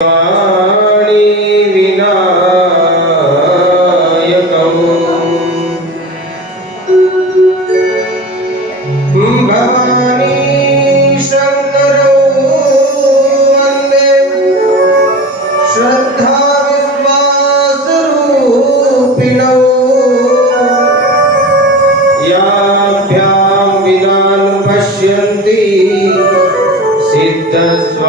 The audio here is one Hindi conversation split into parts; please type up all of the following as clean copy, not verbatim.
वाणी विनायकम् भवानी शंकरौ वन्दे श्रद्धा विश्वासरूपिणौ याभ्यां विनानुपश्यन्ति सिद्धस्वान्तस्तमीश्वर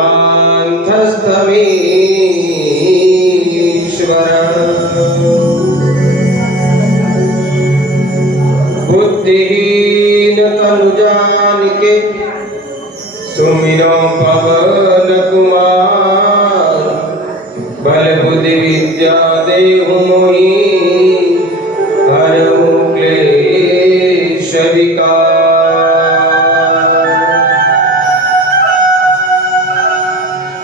बुद्धिहीन तनुजानिके सुमिरो पवन कुमार बल बुद्धि विद्या देहु मोहि हरहु क्लेश विकार।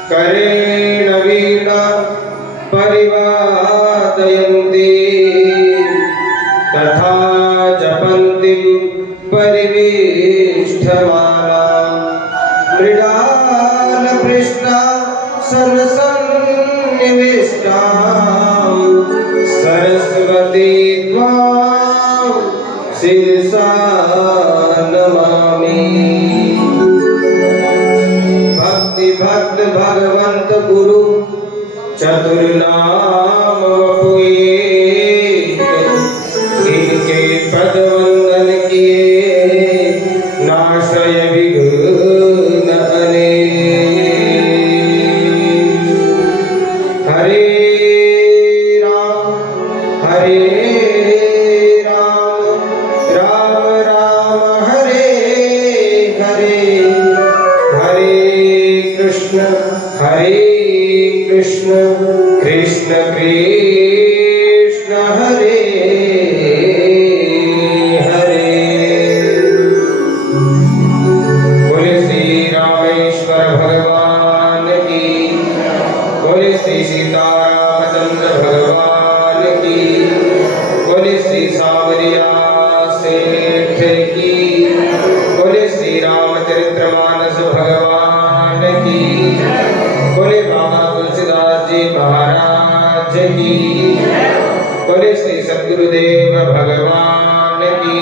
करेण वीणा परिवादयन्ति तथा जपन्ति परिवेष्टमाला मृडालपृष्ठा सरसन्निविष्टा सरस्वती त्वां शिरसा नमामि। भक्ति भक्त भगवंत गुरु चतुर्नाम वपुए इनके पद वंदन किए नाशय विघ्न अनेक। हरे राम राम राम हरे हरे हरे कृष्ण कृष्ण कृष्ण हरे हरे। बोले श्री रामेश्वर भगवान की, बोले श्री सीतारामचंद्र भगवान की, बोले श्री सांवरिया सेठ की, बोले श्री रामचरितमानस भगवान की, बोले बाबा तुलसीदास जी महाराज की, बोले श्री सद्गुरुदेव भगवान की,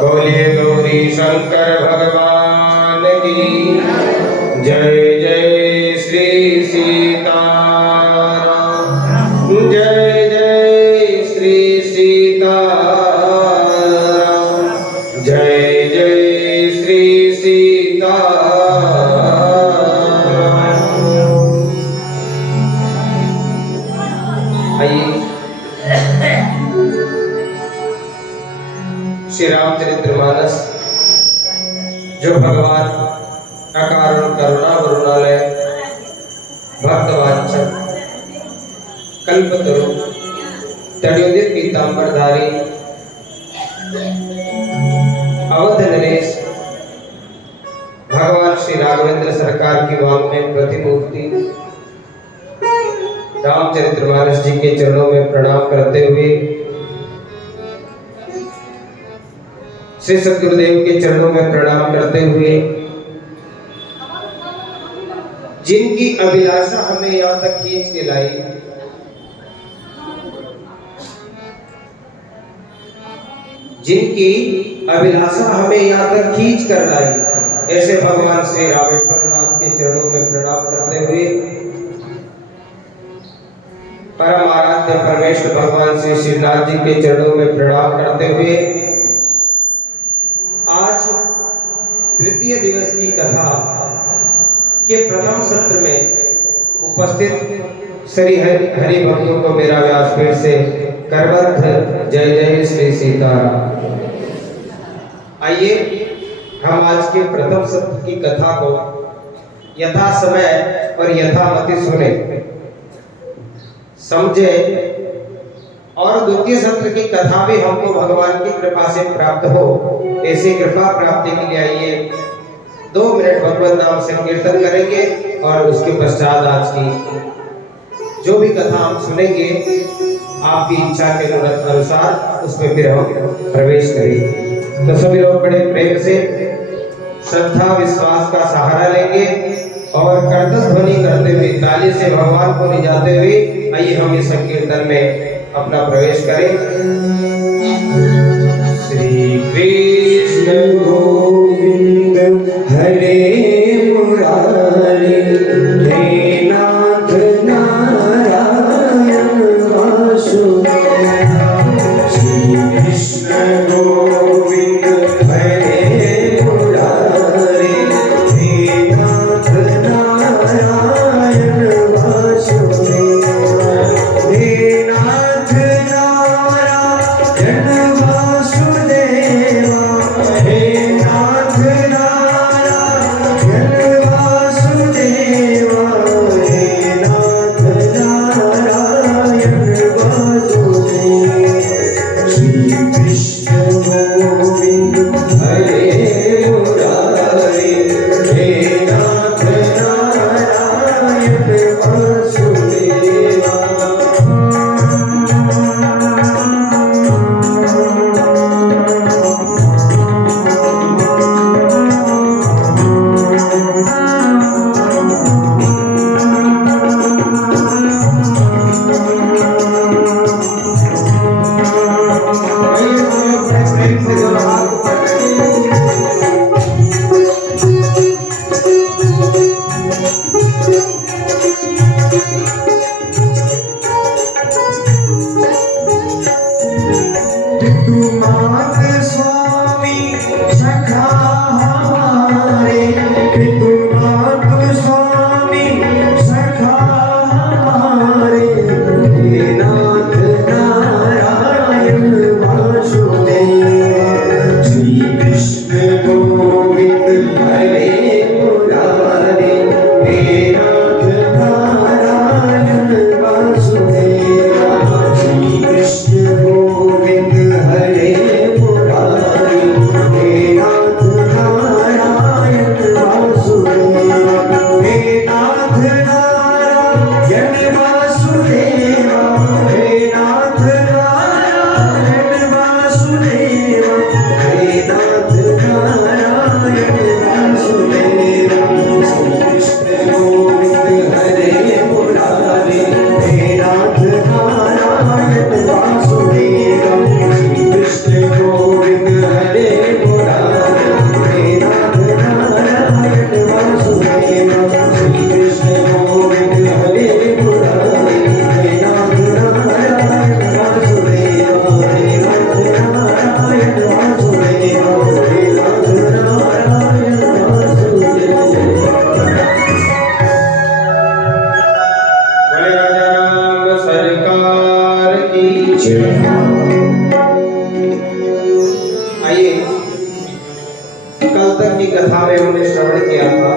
बोले गौरी शंकर भगवान की। जय जय श्री सीताराम, जय जय श्री सीताराम, जय जय श्री सीताराम। आइए श्री रामचरितमानस जो भगवान अकारण करुणा वरुणालय भक्तवांछन कल्पतरु तड़ोदित पीतांबरधारी अवध नरेश भगवान श्री राघवेंद्र सरकार की वांग में प्रतिमूर्ति रामचरितमानस जी के चरणों में प्रणाम करते हुए श्री सद्गुरुदेव के चरणों में प्रणाम करते हुए जिनकी अभिलाषा हमें यहाँ तक खींच के लाई, जिनकी अभिलाषा हमें यहाँ तक खींच कर लाई, ऐसे भगवान श्री रामेश्वर नाथ के चरणों में प्रणाम करते हुए परम आराध्य परमेश्वर भगवान श्री श्रीनाथ जी के चरणों में प्रणाम करते हुए आज तृतीय दिवस की कथा के प्रथम सत्र में उपस्थित श्री हरि भक्तों को मेरा व्यासपीठ से करबद्ध जय जय श्री सीताराम। आइए हम आज के प्रथम सत्र की कथा को यथा समय और यथामति सुने, समझे और द्वितीय सत्र की कथा भी हमको भगवान की कृपा से प्राप्त हो, ऐसी कृपा प्राप्ति के लिए आइए 2 मिनट भगवत नाम संकीर्तन करेंगे और उसके पश्चात आज की जो भी कथा हम सुनेंगे आपकी इच्छा के अनुसार उसमें फिर हम प्रवेश करेंगे। तो सभी लोग बड़े प्रेम से श्रद्धा विश्वास का सहारा लेंगे और कर्तव्य ध्वनि करते हुए ताली राज्य से भगवान को ले जाते हुए आइए हम इस संकीर्तन में अपना प्रवेश करें। श्री कृष्ण गोविंद हरे मुरारी, हे नाथ नारायण वासुदेव। श्री कृष्ण गोविंद हरे मुरारी, हे नाथ नारायण वासुदेव। हे नाथ नारायण वासुदेव, हे नाथ नारायण वासुदेव, हे नाथ नारायण वासुदेव। श्री कृष्ण गोविंद हरे मुरारी, हे नाथ नारायण वासुदेव। पितुमात स्वामी सखा हमारे, पितुमात स्वामी सखा हमारे, हे नाथ नारायण वासुदेव। श्री कृष्ण गोविंद हरे मुरारी, हे नाथ नारायण वासुदेव। श्री कृष्ण गोविंद हरे मुरारी, हे नाथ नारायण वासुदेव। हे नाथ नारायण वासुदेव, हे नाथ नारायण वासुदेव, हे नाथ नारायण वासुदेव। श्री कृष्ण गोविंद हरे मुरारी, हे नाथ नारायण वासुदेव। श्री कृष्ण गोविंद हरे मुरारी, हे नाथ नारायण वासुदेव। श्री कृष्ण गोविंद हरे मुरारी, हे नाथ नारायण वासुदेव, हे नाथ नारायण वासुदेव, हे नाथ नारायण वासुदेव। जय राजा राम सरकार की जय। आइए, कल तक की कथा में हमने श्रवण किया था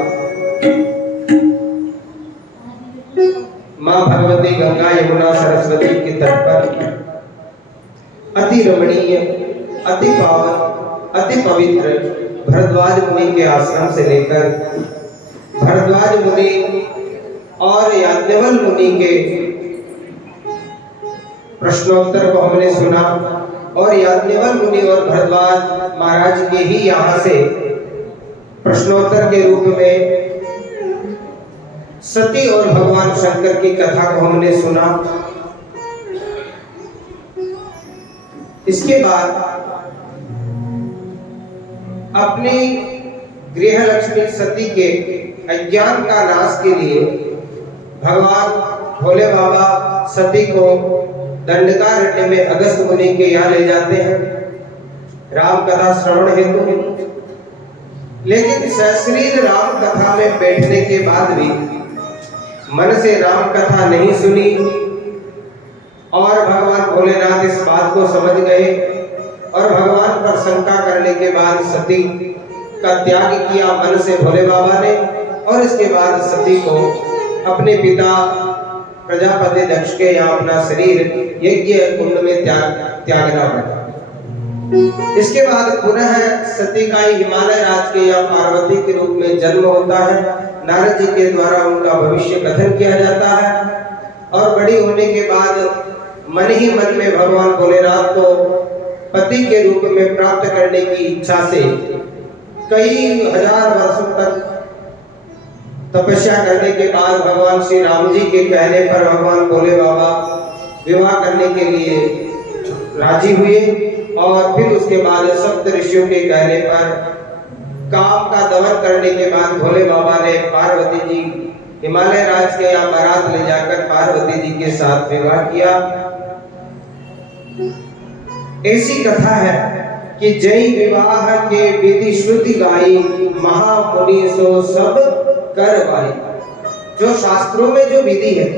मां भगवती गंगा यमुना सरस्वती के तट पर अति रमणीय, अति पावन, अति पवित्र भरद्वाज मुनि के आश्रम से लेकर भरद्वाज मुनि और याज्ञवल्क्य मुनि के प्रश्नोत्तर को हमने सुना और याज्ञवल्क्य मुनि और भरद्वाज महाराज के ही यहाँ से प्रश्नोत्तर के रूप में सती और भगवान शंकर की कथा को हमने सुना। इसके बाद अपनी गृह लक्ष्मी सती के अज्ञान का नाश के लिए भगवान भोले बाबा सती को दंडकारण्य में अगस्त मुनि के यहाँ ले जाते हैं राम कथा श्रवण हेतु। लेकिन सशरीर राम कथा में बैठने के बाद भी मन से राम कथा नहीं सुनी और भगवान भोलेनाथ इस बात को समझ गए और भगवान पर शंका करने के बाद सती का त्याग किया मन से भोले बाबा ने। और इसके बाद सती को अपने पिता प्रजापति दक्ष के यहाँ अपना शरीर यज्ञ कुंड में त्यागना पड़ा। इसके बाद पुनः सती का हिमालय राज के या पार्वती के रूप में जन्म होता है। नारद जी के द्वारा उनका भविष्य कथन किया जाता है और बड़ी होने के बाद मन ही मन में भगवान भोलेनाथ को पति के रूप में प्राप्त करने की इच्छा से कई हजार वर्षों तक तपस्या करने के बाद भगवान श्री राम जी के कहने पर भगवान भोले बाबा विवाह करने के लिए राजी हुए। और फिर उसके बाद सप्त ऋषियों के कहने पर काम का दमन करने के बाद भोले बाबा ने पार्वती जी हिमालय राज के यहाँ बारात ले जाकर पार्वती जी के साथ विवाह किया। ऐसी कथा है कि जय विवाह के विधि श्रुति गाई, महामुनि सो सब कर पाई। जो शास्त्रों में जो विधि है,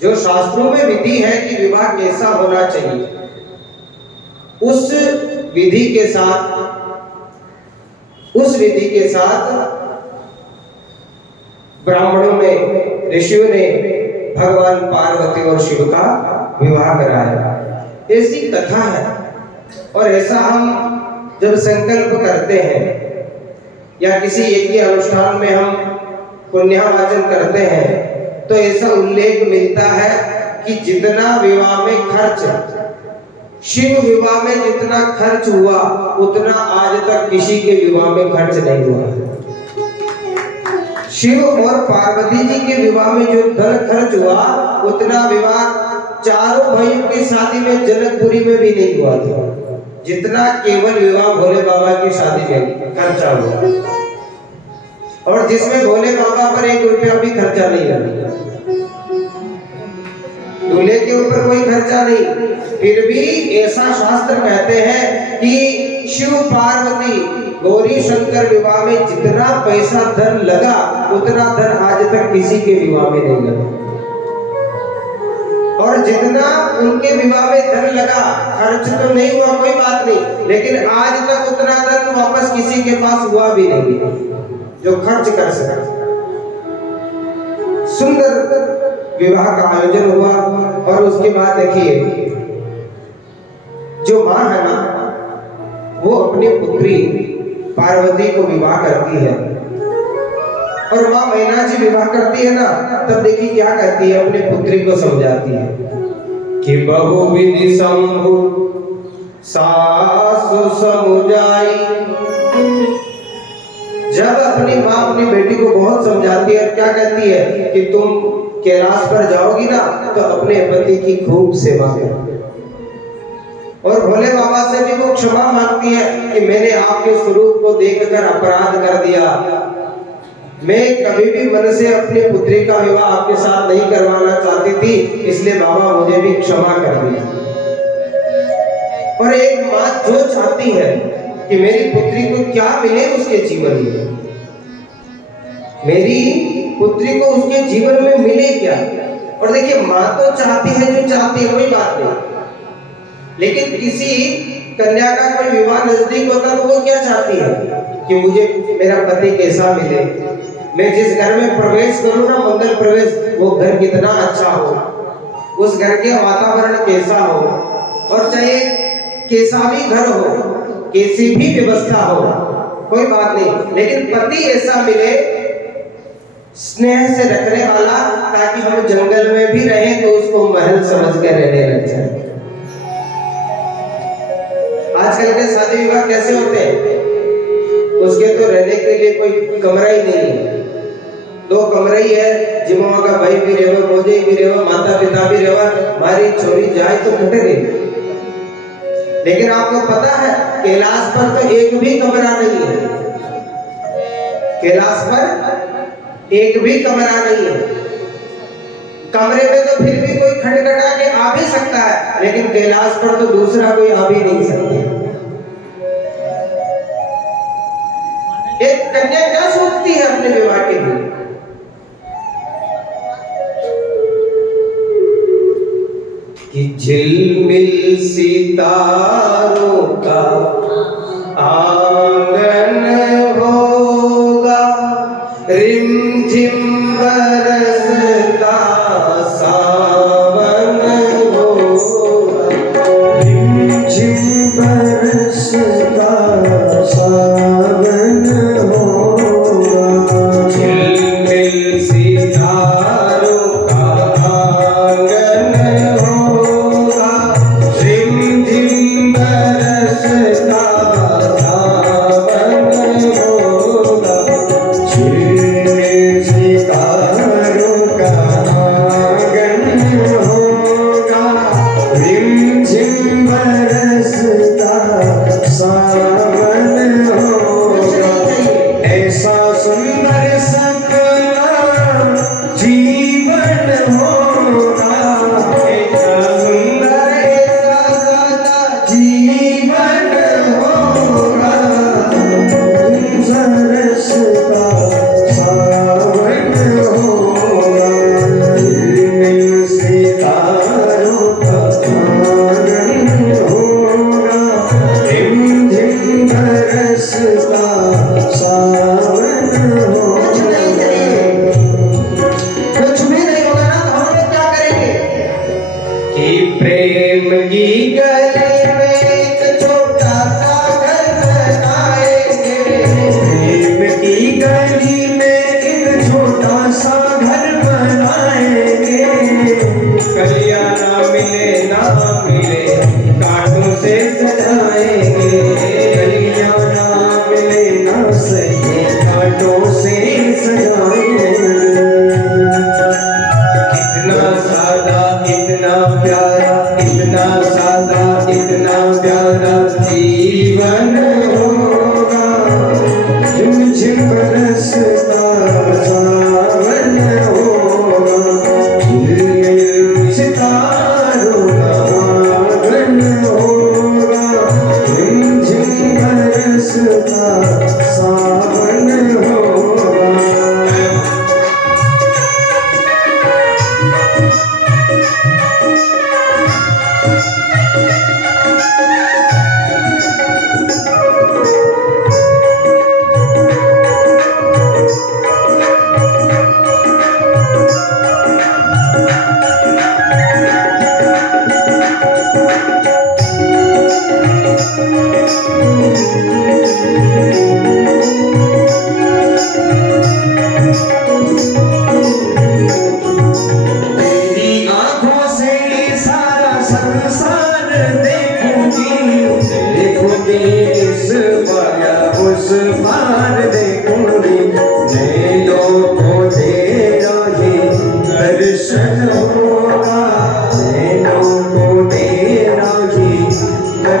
जो शास्त्रों में विधि है कि विवाह कैसा होना चाहिए, उस विधि के साथ ब्राह्मणों ने, ऋषियों ने भगवान पार्वती और शिव का विवाह कराया। ऐसी कथा है। और ऐसा हम जब संकल्प करते हैं या किसी यज्ञ अनुष्ठान में हम पुण्यावाचन करते हैं तो ऐसा उल्लेख मिलता है कि जितना विवाह में खर्च, शिव विवाह में जितना खर्च हुआ उतना आज तक किसी के विवाह में खर्च नहीं हुआ। शिव और पार्वती जी के विवाह में जो धन खर्च हुआ उतना विवाह चारों भाइयों की शादी में जनकपुरी में भी नहीं हुआ था, जितना केवल विवाह भोले बाबा की शादी में खर्चा हुआ। और जिसमें भोले बाबा पर 1 रुपया भी खर्चा नहीं हुआ, दूल्हे के ऊपर कोई खर्चा नहीं। फिर भी ऐसा शास्त्र कहते हैं कि शिव पार्वती गौरी शंकर विवाह में जितना पैसा धन लगा उतना धन आज तक किसी के विवाह में नहीं लगा। और जितना उनके विवाह में धन लगा, खर्च तो नहीं हुआ कोई बात नहीं, लेकिन आज तक उतना धन वापस किसी के पास हुआ भी नहीं जो खर्च कर सके। सुंदर विवाह का आयोजन हुआ। और उसके बाद देखिए, जो माँ है ना, वो अपनी पुत्री पार्वती को विवाह करती है। और माँ मैना जी विवाह करती है ना, तब देखिए क्या कहती है, अपनी पुत्री को समझाती है कि बहुविधि शंभु सासु समुझाई। जब अपनी माँ अपनी बेटी को बहुत समझाती है, क्या कहती है कि तुम कैलाश पर जाओगी ना तो अपने पति की खूब सेवा करो। और भोले बाबा से भी वो क्षमा मांगती है कि मैंने आपके स्वरूप को देखकर अपराध कर दिया, मैं कभी भी मन से अपनी पुत्री का विवाह आपके साथ नहीं करवाना चाहती थी, इसलिए बाबा मुझे भी क्षमा कर दीजिए। और एक माँ जो चाहती है कि मेरी पुत्री को क्या मिले उसके जीवन में, मेरी पुत्री को उसके जीवन में मिले क्या। और देखिए, माँ तो चाहती है जो चाहती है, कोई बात नहीं, लेकिन किसी कन्या का कोई विवाह नजदीक होता तो वो क्या चाहती है कि मुझे मेरा पति कैसा मिले, मैं जिस घर में प्रवेश करूं ना, मंगल प्रवेश, वो घर कितना अच्छा हो, उस घर के वातावरण कैसा हो, और चाहे कैसा भी घर हो, कैसी भी व्यवस्था हो, कोई बात नहीं, लेकिन पति ऐसा मिले स्नेह से रखने वाला, ताकि हम जंगल में भी रहें तो उसको महल समझ कर रहने लग जाए। आजकल के शादी विवाह कैसे होते हैं, उसके तो रहने के लिए कोई कमरा ही नहीं है, 2 कमरे ही है, जिम्मा का भाई भी रेवा, मोजे भी रेवा, माता पिता भी रेवा, हमारी छोरी जाए तो कटे नहीं। लेकिन आपको पता है कैलाश पर तो एक भी कमरा नहीं है, कैलाश पर एक भी कमरा नहीं है। कमरे में तो फिर भी कोई खटखटा के आ भी सकता है, लेकिन कैलाश पर तो दूसरा कोई आ भी नहीं सकता। एक कन्या क्या सोचती है अपने विवाह के लिए, कि झिलमिल सितारों का आंगन होगा, रिमझिम बरसता सावन होगा, रिमझिम बरसता सावन होगा, झिलमिल सितारों का आंगन होगा, रिमझिम बरसता सावन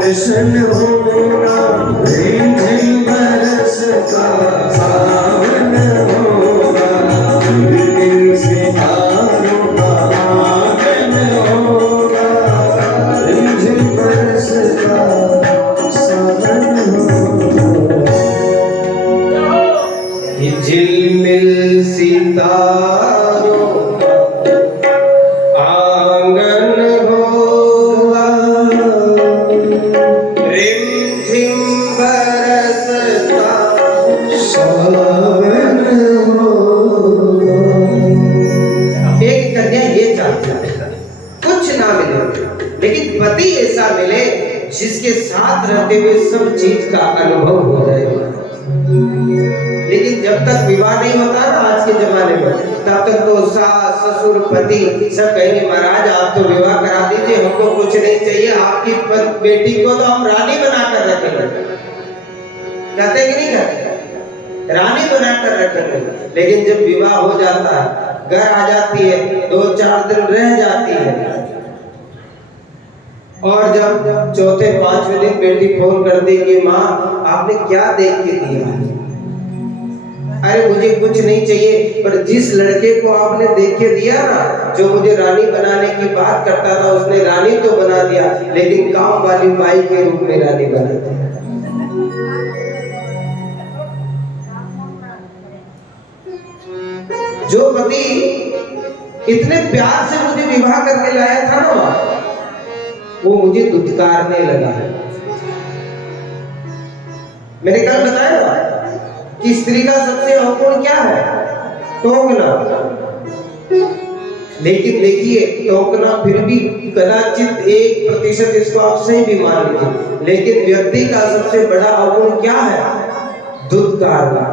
दर्शन होगा, रिमझिम बरसता सावन होगा, गिर सितारों का आंगन होगा, रिमझिम बरसता सावन होगा। झिलमिल सितारों का आंगन होगा, रिमझिम बरसता सावन होगा। एक कन्या ये चाहती है कुछ ना मिले, लेकिन पति ऐसा मिले जिसके साथ रहते हुए सब चीज का अनुभव हो जाए। लेकिन जब तक विवाह नहीं होता ना आज के जमाने में, तब तक तो सास ससुर पति सब कहेंगे महाराज आप तो विवाह करा दीजिए, हमको कुछ नहीं चाहिए, आपकी बेटी को तो हम रानी बनाकर रखेंगे। कहते कि नहीं कहते? रानी बनाकर रखेंगे। लेकिन जब विवाह हो जाता है, घर आ जाती है, 2-4 दिन रह जाती है, और जब चौथे 5वें दिन बेटी फोन कर देगी माँ आपने क्या देख के दिया? अरे मुझे कुछ नहीं चाहिए, पर जिस लड़के को आपने देख के दिया ना, जो मुझे रानी बनाने की बात करता था, उसने रानी तो बना दिया, लेकिन गांव वाली माई के रूप में रानी बना दिया। जो पति इतने प्यार से मुझे विवाह करके लाया था ना, वो मुझे दुत्कारने लगा है। मैंने कल बताया ना कि स्त्री का सबसे अवगुण क्या है? टोकना। लेकिन देखिए टोकना फिर भी कदाचित 1% इसको आप सही भी मान लीजिए, लेकिन व्यक्ति का सबसे बड़ा अवगुण क्या है? दुत्कारना।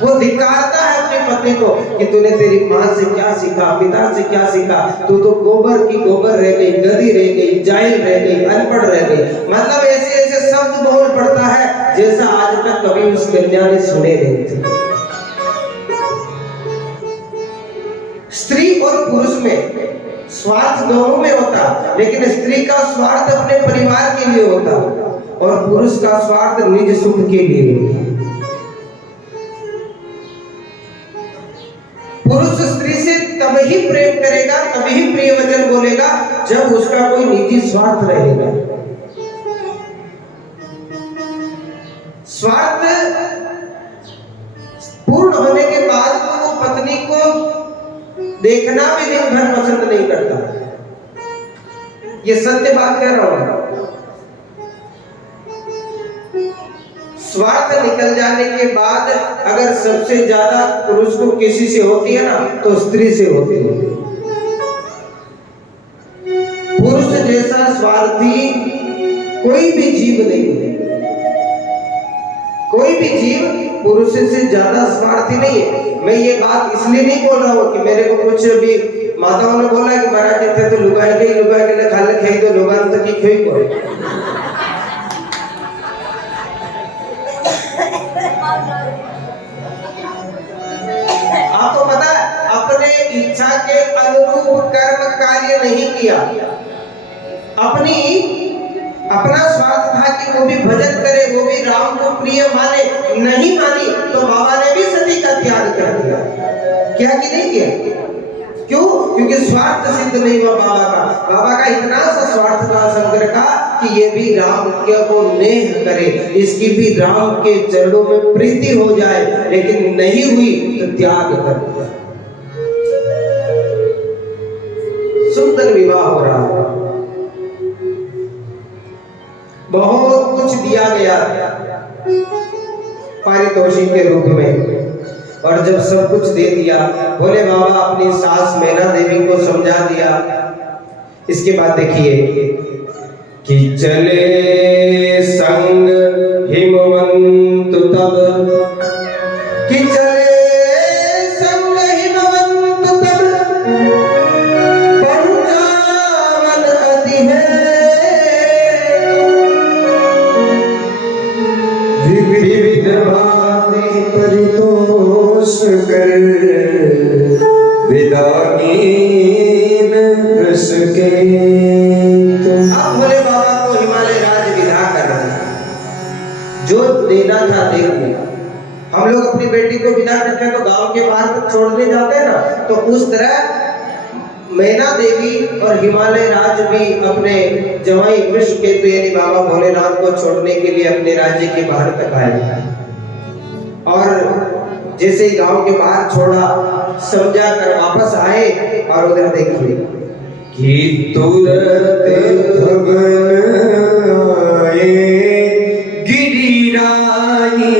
वो धिक्कारता है अपनी पत्नी को कि तूने तेरी माँ से क्या सीखा, पिता से क्या सीखा, तू तो गोबर की गोबर रह गई, गधी रह गई, जाहिल रह गई, अनपढ़ रह गई। मतलब ऐसे ऐसे शब्द बोल पड़ता है जैसा आज तक कभी उस कन्या ने सुने नहीं थे। स्त्री और पुरुष में स्वार्थ दोनों में होता, लेकिन स्त्री का स्वार्थ अपने परिवार के लिए होता और पुरुष का स्वार्थ निज सुख के लिए होता। पुरुष स्त्री से तब ही प्रेम करेगा, तभी प्रिय वचन बोलेगा जब उसका कोई निजी स्वार्थ रहेगा। स्वार्थ पूर्ण होने के बाद तो वो पत्नी को देखना भी दिन भर पसंद नहीं करता। ये सत्य बात कह रहा हूं। स्वार्थ निकल जाने के बाद अगर सबसे ज्यादा पुरुष को किसी से होती है ना, तो स्त्री से होती है। पुरुष जैसा स्वार्थी कोई भी जीव नहीं है। कोई भी जीव पुरुष से ज्यादा स्वार्थी नहीं है। मैं ये बात इसलिए नहीं बोल रहा हूँ कि मेरे को कुछ भी माताओं ने बोला कि महाराज थे तो लुगाई के खाले खाई तो लुगान तक ही खोई को। आपको पता है अपने इच्छा के अनुरूप कर्म कार्य नहीं किया, अपनी अपना स्वार्थ था कि वो भी भजन करे, वो भी राम को प्रिय माने, नहीं मानी तो बाबा ने भी सती का त्याग कर दिया। क्या कि नहीं किया? क्यों? क्योंकि स्वार्थ सिद्ध नहीं हुआ बाबा का। बाबा का इतना सा स्वार्थ था शंकर का कि ये भी राम के को नेह करे, इसकी भी राम के चरणों में प्रीति हो जाए, लेकिन नहीं हुई तो त्याग कर दिया। सुंदर विवाह हो रहा है, बहुत कुछ दिया गया पारितोषिक के रूप में, और जब सब कुछ दे दिया, भोले बाबा अपनी सास मैना देवी को समझा दिया। इसके बाद देखिए कि चले संग हिमवंत तब, कि चले संग हिमवंत तब, पहुंचावन अति है, विविध भांति परितोष कर, विदाहीन रस के। अब भोले बाबा को हिमालय राज विदा कर रहे हैं, जो देना था दे दिया। हम लोग अपनी बेटी को विदा करते हैं तो गांव के बाहर तक छोड़ने जाते हैं ना, तो उस तरह मैना देवी और हिमालय राज भी अपने जवाई विश्वकेतु यानी बाबा भोलेनाथ को छोड़ने के लिए अपने राज्य के बाहर तक आए, और जैसे ही गांव के बाहर छोड़ा, समझा कर वापस आए, और उधर देखिए कि तुरंत भवन आए गिरिराई,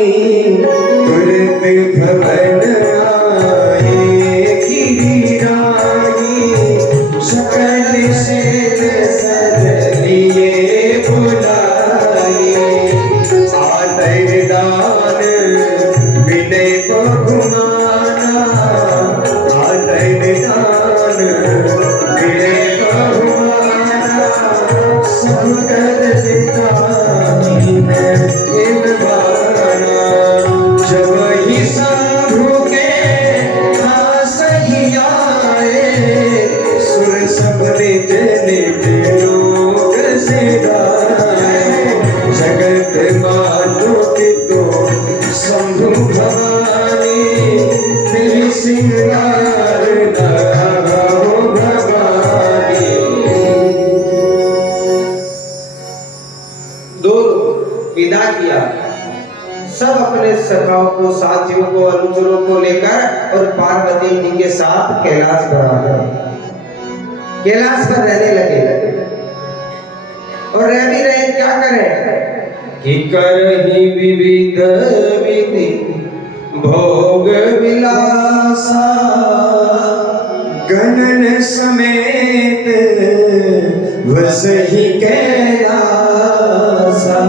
तुरंत भवन आए गिरिराई, सकल से सजलिए बुलाए, आदर दान विनय को घुमाना, आदर दान विनय को घुमाना, सब कर देता मैं इनवाना, जब ही साधु के पास ही आए, सुर सब निज निज लोक से गाए, जगत मानो कि तो शंभु भवानी, तेरी सिंगार लगाओ भवानी। दोनों विदा किया, सब अपने सखाओं को, साथियों को, अनुचरों को लेकर और पार्वती जी के साथ कैलाश पर आ गए। कैलाश पर रहने लगे, और रह भी रहे, क्या करें कि करहि विविध विधि भोग विलासा, गणन समेत वसहि कैलासा,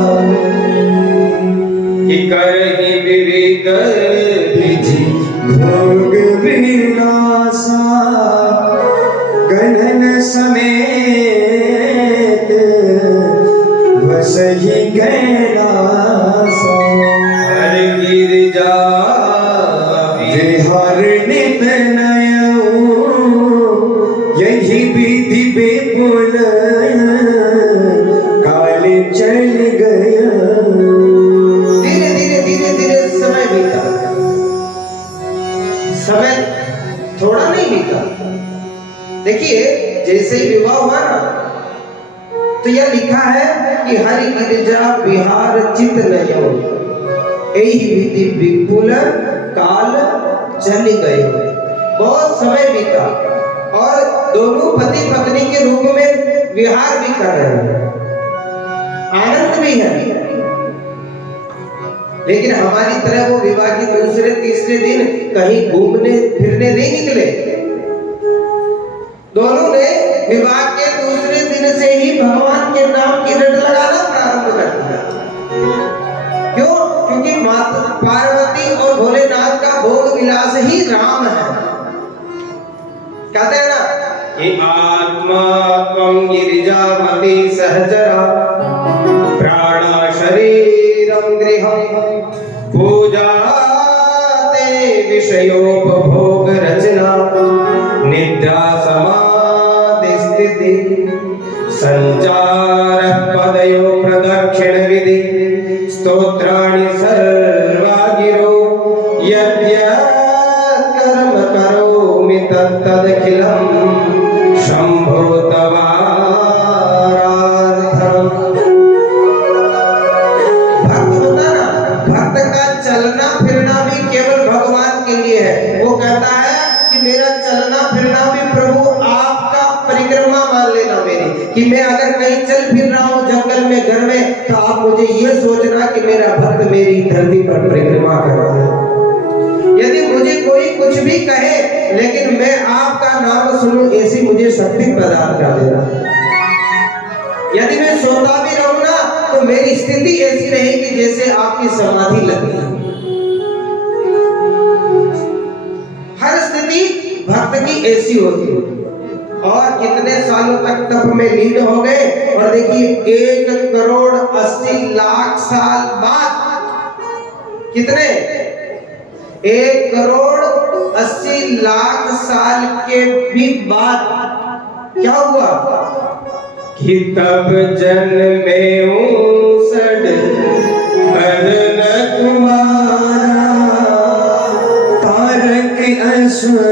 कि करहि विविध विधि भोग विलासा, गणन समेत वसहि कैलासा, हर गिरिजा विहार नित नयऊ, यही विधि बेपुल काल चल गया। धीरे धीरे धीरे धीरे समय बीता, समय थोड़ा नहीं बीता। देखिए जैसे ही विवाह हुआ ना, तो यह लिखा है कि हरि गिरिजा विहार चित नयऊ, यही विधि विपुल काल चल गए। बहुत समय बीता, और दोनों पति पत्नी के रूप में विहार भी कर रहे हैं, आनंद भी है, लेकिन हमारी तरह वो विवाह के दूसरे तीसरे दिन कहीं घूमने फिरने नहीं निकले। दोनों ने विवाह के दूसरे दिन से ही भगवान के नाम की रट लगाना प्रारंभ कर दिया। क्यों? क्योंकि माता पार्वती और भोलेनाथ का भोग विलास ही राम है। कहते हैं ना कि आत्मा त्वं गिरिजापति सहचरा, प्राण शरीरं गृहं, पूजा ते विषयोपभोग रचना, निद्रा समाधि स्थिति संचार पदयो तदखिलम शंभो तवारार्थम। भक्त होता ना, भक्त का चलना फिरना भी केवल भगवान के लिए है। वो कहता है कि मेरा चलना फिरना भी प्रभु आपका परिक्रमा मान लेना मेरी, कि मैं अगर कहीं चल फिर रहा हूँ जंगल में घर में, तो आप मुझे ये सोचना कि मेरा भक्त मेरी धरती पर परिक्रमा कर रहा है। यदि मुझे कोई कुछ भी कहे लेकिन मैं आपका नाम सुनूं, ऐसी मुझे शक्ति प्रदान कर देना। यदि मैं सोता भी रहूं ना, तो मेरी स्थिति ऐसी रहेगी जैसे आपकी समाधि लगी। हर स्थिति भक्त की ऐसी होती है। और कितने सालों तक तप में लीन हो गए, और देखिए 1,80,00,000 साल बाद, कितने 1,80,00,000 साल के भी बाद क्या हुआ कि तब जन्मे ऊसड बदन तुम्हारा, तारक असुर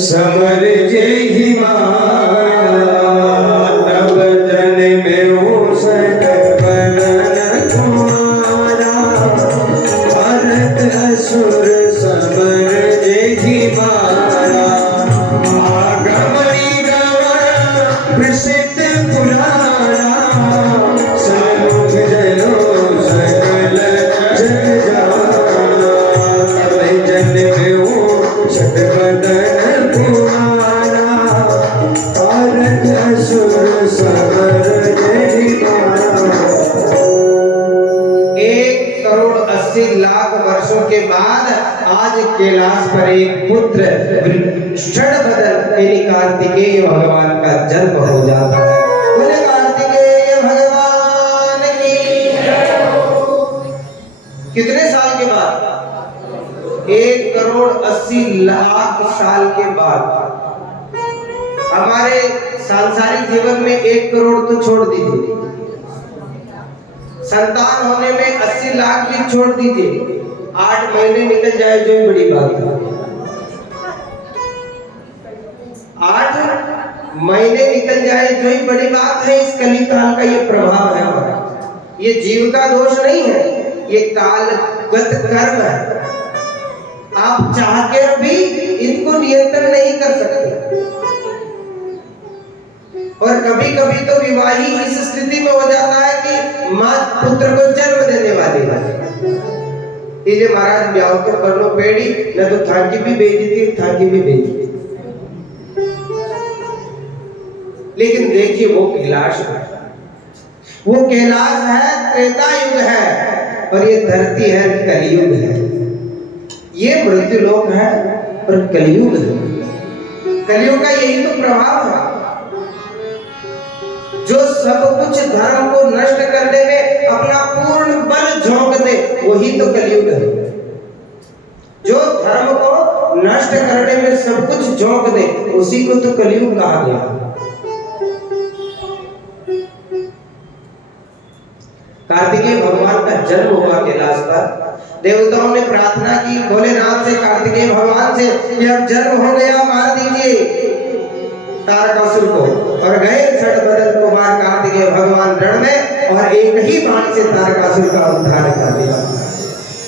समर जेहि मारा। तब जन्मे ऊसड बदन तुम्हारा, तारक असुर समर जेहि मारा। आगमनी गवन प्रसिद्ध पुराना, समुख जलो सकल जग जाना। तब जन्मे ऊसड बदन तुम्हारा, तारक असुर समर जेहि मारा। 1,80,00,000 वर्षों के बाद आज कैलाश पर एक पुत्र षडबदन यानी कार्तिकेय भगवान का जन्म हो जाता है। बोले कार्तिकेय भगवान की। कितने साल के बाद? 1,80,00,000 साल के बाद। हमारे सांसारिक जीवन में 1 करोड़ तो छोड़ दीजिए, संतान होने में 80 लाख भी छोड़ दीजिए, 8 महीने निकल जाए जो ही बड़ी बात है। 8 महीने निकल जाए जो ही बड़ी बात है। इस कलिकाल का ये प्रभाव है हमारा। ये जीव का दोष नहीं है, ये कालगत कर्म है। आप चाह के भी इनको नियंत्रण नहीं कर सकते। और कभी कभी तो विवाही इस स्थिति में हो जाता है कि मां पुत्र को जन्म देने वाली है। इसलिए महाराज ब्याह तो कर लो पेड़ी, न तो थाकी भी बेइज्जती, थाकी भी बेइज्जती। लेकिन देखिए वो कैलाश है, वो कैलाश है, त्रेता युग है, और ये धरती है, कलयुग है। ये मृत्यु लोक है और कलयुग है। कलयुग का यही तो प्रभाव है। जो सब कुछ धर्म को नष्ट करने में अपना पूर्ण बल झोंक दे, वही तो कलयुग है। जो धर्म को नष्ट करने में सब कुछ झोंक दे, उसी को तो कलयुग कहा गया। कार्तिकेय भगवान का जन्म हुआ कैलाश पर। देवताओं ने प्रार्थना की भोलेनाथ से, कार्तिकेय भगवान से कि अब जन्म हो गया, मार दीजिए तारकासुर को। और गए षडबदन कुमार कार्तिकेय भगवान रण में, और एक ही बाण से तारकासुर का उद्धार कर दिया।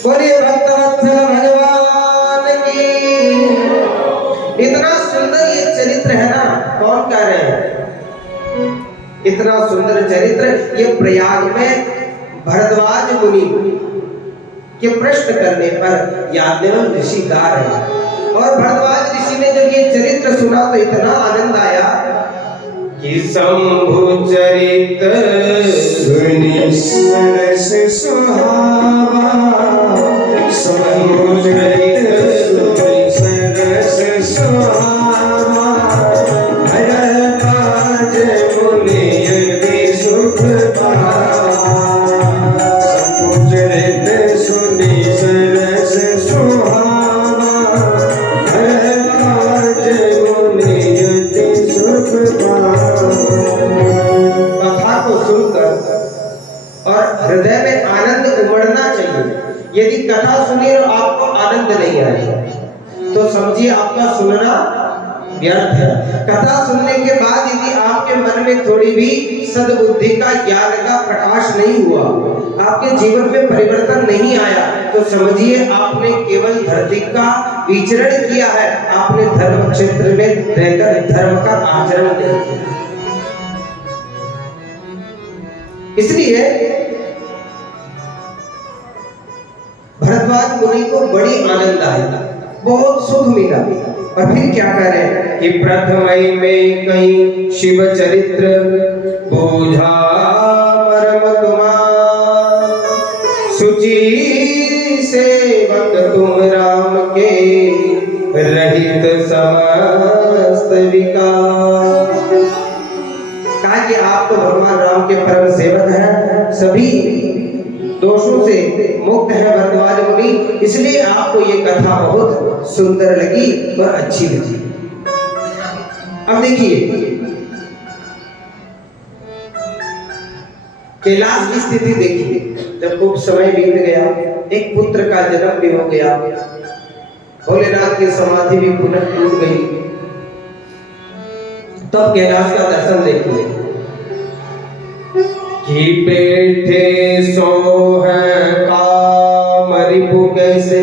बोलिए भक्तवत्सल भगवान की। इतना सुंदर ये चरित्र है ना, कौन कह रहे हैं? इतना सुंदर चरित्र ये प्रयाग में भरद्वाज मुनि के प्रश्न करने पर याज्ञवल्क्य ऋषि गा रहे हैं। और भरद्वाज ऋषि ने जब ये चरित्र सुना तो इतना आनंद आया कि शंभु चरित सुनि सरस सुहावा। शंभु चरित सुनि सरस सुहावा। भरद्वाज मुनि अति सुख पावा। शंभु चरित सुनि सरस सुहावा। भरद्वाज मुनि अति सुख पावा। कथा को सुनकर और हृदय में आनंद उमड़ना चाहिए। यदि कथा सुनिए और आपको आनंद नहीं आए तो समझिए आपका सुनना व्यर्थ है। कथा सुनने के बाद यदि आपके मन में थोड़ी भी सद्बुद्धि का, ज्ञान का प्रकाश नहीं हुआ, आपके जीवन में परिवर्तन नहीं आया, तो समझिए आपने केवल धरती का विचरण किया है, आपने धर्म क्षेत्र में रहकर धर्म का आचरण नहीं किया। इसलिए भरद्वाज मुनि को बड़ी आनंद आया, बहुत सुख मिला। और फिर क्या करें कि प्रथमई में कई शिव चरित्र बूझा परम तुम्हार, शुचि सेवक तुम राम के रहित समस्त विकार। कहा कि आप तो भगवान राम के परम सेवक हैं, सभी दोषों से मुक्त है भरद्वाज मुनि, इसलिए आपको ये कथा बहुत सुंदर लगी और अच्छी लगी। अब देखिए कैलाश की स्थिति देखिए, जब खूब समय बीत गया, एक पुत्र का जन्म भी हो गया, भोलेनाथ की समाधि भी पुनः टूट गई, तब कैलाश का दर्शन देखिए कि बैठे सो है काम रिपु कैसे,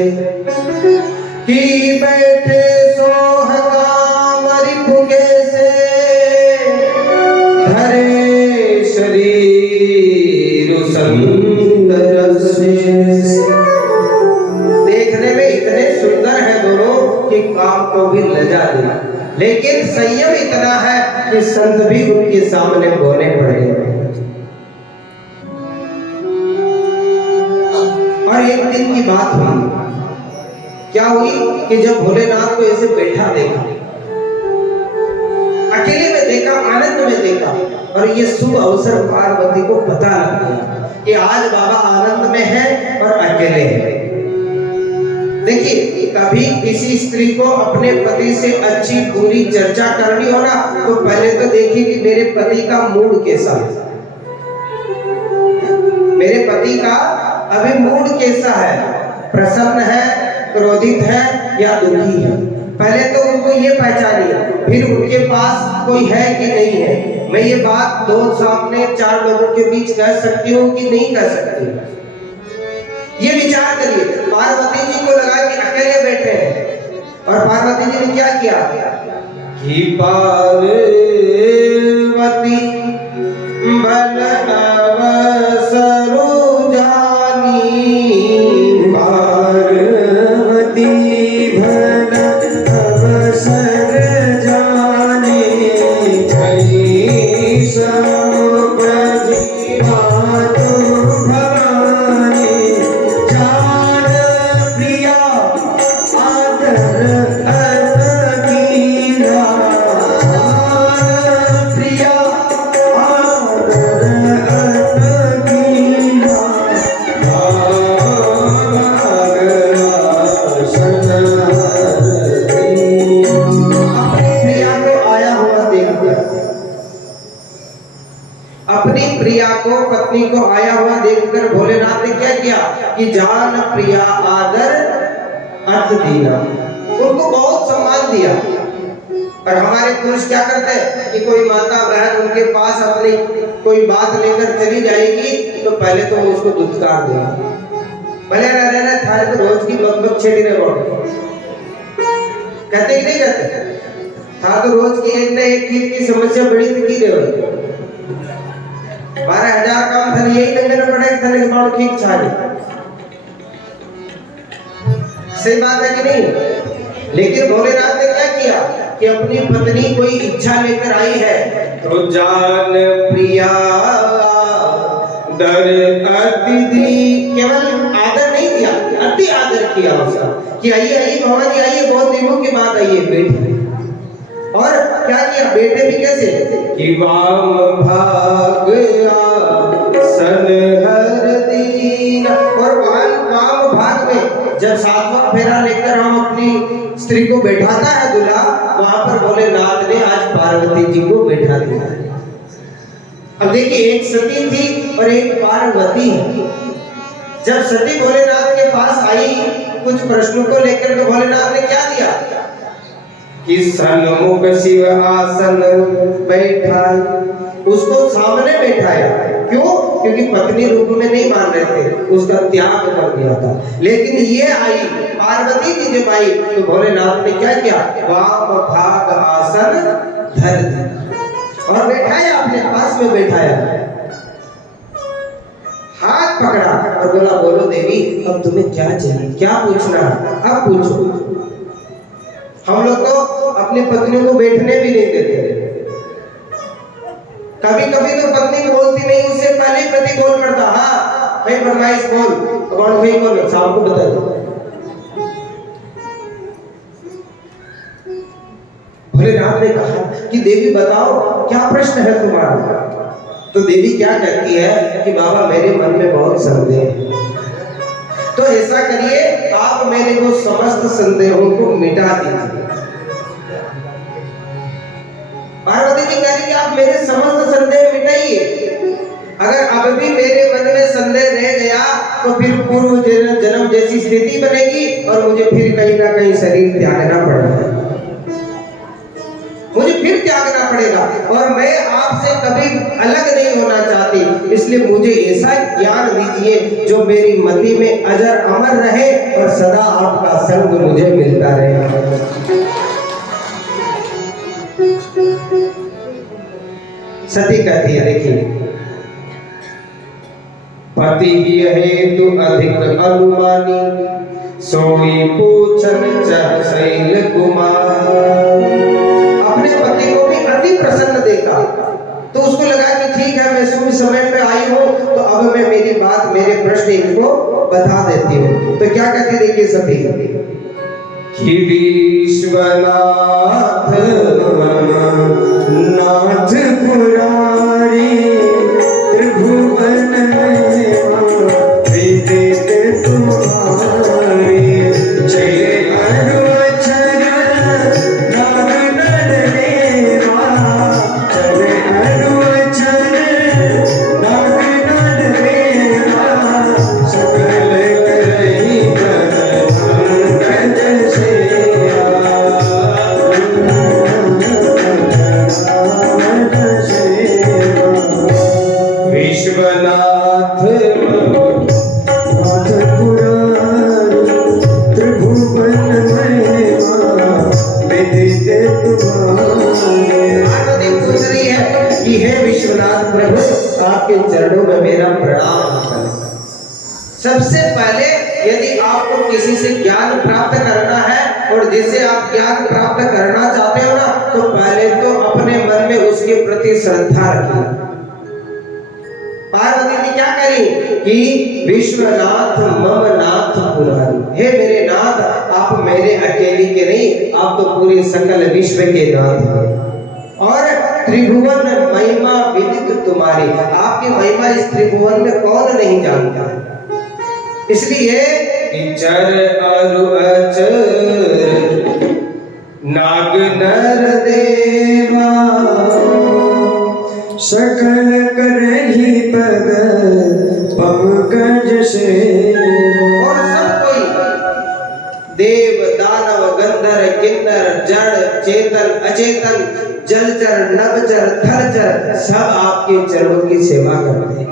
कि बैठे सो है काम रिपु कैसे, धरे शरीर सुंदर से। देखने में इतने सुंदर है दोनों कि काम को भी लजा दे, लेकिन संयम इतना है कि संत भी उनके सामने बोले पड़ गए। और एक दिन की बात हुई, क्या हुई कि जब भोलेनाथ को ऐसे बैठा देखा, अकेले में देखा, आनंद में देखा, और ये शुभ अवसर पार्वती को पता लग गया कि आज बाबा आनंद में है और अकेले हैं। देखिए कभी किसी स्त्री को अपने पति से अच्छी पूरी चर्चा करनी हो ना, तो पहले तो देखिए कि मेरे पति का मूड कैसा है, मेरे पति का अभी मूड कैसा है, प्रसन्न है, क्रोधित है या दुखी है। पहले तो उनको ये पहचानिए, फिर उनके पास कोई है कि नहीं है। मैं ये बात दो सामने चार लोगों के बीच कह सकती हूँ कि नहीं कह सकती, ये विचार करिए। पार्वती जी को लगा कि अकेले बैठे हैं, और पार्वती जी ने क्या किया कि पार्वती बल अवसरु जानी, पार्वती भल अवसर जानी, कई समुपजी मातु भवानी, जान प्रिया आदर अतकीरा, प्रिया आदर अतकीरा, अपनी प्रिया को पत्नी को आया हुआ देखकर भोलेनाथ ने क्या किया कि जान प्रिया आदर अर्थ दीना, उनको बहुत सम्मान दिया। और हमारे पुरुष क्या करते हैं कि कोई माता बहन उनके पास अपनी कोई बात लेकर चली जाएगी तो पहले तो उसको दुत्कार देंगे, भले रहना थाने तो रोज की बकबक छेड़ी रहे, कहते कि नहीं कहते, था तो रोज की एक न एक चीज की समस्या बड़ी थी रहे, 12,000 काम था, यही नंगे पड़े थाने के बाद ठीक छाड़ी, सही बात है कि नहीं। लेकिन भोलेनाथ ने क्या किया कि अपनी पत्नी कोई इच्छा लेकर आई है तो जान प्रिया दर अतिथि, केवल आदर नहीं दिया, अति आदर किया उसका कि आइए आइए भगवान जी आइए, बहुत दिनों के बाद आइए बेटे। और क्या किया बेटे भी कैसे कि वाम भाग सन हर दीन, और वाम भाग में जब सातवां फेरा लेकर हम अपनी स्त्री को बैठाता है दूल्हा, वहां पर भोलेनाथ ने आज पार्वती जी को बैठा दिया। अब देखिए एक सती थी और एक पार्वती है। जब सती भोलेनाथ के पास आई कुछ प्रश्नों को लेकर, तो भोलेनाथ ने क्या दिया कि सन्मुख शिव आसन बैठा, उसको सामने बैठाया। क्यों? क्योंकि पत्नी रूप में नहीं मान रहे थे, उसका त्याग कर दिया था। लेकिन ये आई पार्वती की जब आई तो भोलेनाथ ने क्या किया? वाम भाग आसन धर दिया और बैठाया, अपने पास में बैठाया, हाथ पकड़ा और बोला, बोलो देवी अब तुम्हें क्या चाहिए, क्या पूछना है, अब पूछो। हम लोग तो अपनी पत्नियों को बैठने भी नहीं देते। कभी कभी तो पत्नी बोलती नहीं, उससे पहले ही पति बोल पड़ता, हाँ भाई फरमाइश बोल, कौन भाई बोल, शाम को बता दो। भोलेनाथ ने कहा कि देवी बताओ क्या प्रश्न है तुम्हारा? तो देवी क्या कहती है कि बाबा मेरे मन में बहुत संदेह है, तो ऐसा करिए आप मेरे को समस्त संदेहों को मिटा दीजिए। पार्वती जी कह रही कि आप मेरे समस्त संदेह मिटाइए। अगर अब भी मेरे मन में संदेह रह गया तो फिर पूर्व जन्म जैसी स्थिति बनेगी और मुझे फिर कहीं ना कहीं शरीर त्यागना पड़ेगा, मुझे फिर त्यागना पड़ेगा और मैं आपसे कभी अलग नहीं होना चाहती। इसलिए मुझे ऐसा ज्ञान दीजिए जो मेरी मति में अजर अमर रहे और सदा आपका संग मुझे मिलता रहे। सती कहती है, देखिए, पति की हेतु अधिक अनुमानी, सोई पूछन चर शैल कुमार। अपने पति को भी अति प्रसन्न देखा तो उसको लगा कि ठीक है, मैं शुभ समय पे आई हूँ तो अब मैं मेरी बात, मेरे प्रश्न इनको बता देती हूँ। तो क्या कहती, देखिए सती कि विश्वनाथ नाथ पुरारी त्रिभुवन विदित तुम्हारी, चले अरुचर नाग नर देवा, चले अरुचर नाग नर देवा, सकल करहि पंकज सेवा। विश्वनाथ नाथ पुरारी त्रिभुवन महिमा विदित तुम्हारे। पार्वती पूछ रही है कि हे विश्वनाथ प्रभु, आपके चरणों में मेरा प्रणाम है। सबसे पहले यदि आपको किसी से ज्ञान प्राप्त करना है और जिसे आप ज्ञान प्राप्त करना चाहते हो ना, तो पहले तो अपने मन में उसके प्रति श्रद्धा रखिए। पार्वती ने क्या करी कि विश्वनाथ मम नाथ पुरारी, हे मेरे नाथ, आप मेरे अकेले के नहीं, आप तो पूरे सकल विश्व के नाथ हैं और त्रिभुवन महिमा विदित तुम्हारी, आपकी महिमा इस त्रिभुवन में कौन नहीं जानता है। इसलिए चर अरु अचर नाग नर देवा, सकल करहि पद पंकज सेवा। और सब कोई देव दानव गंधर्व किन्नर जड़ चेतन अचेतन जलचर नभचर थलचर सब आपके चरणों की सेवा करते हैं।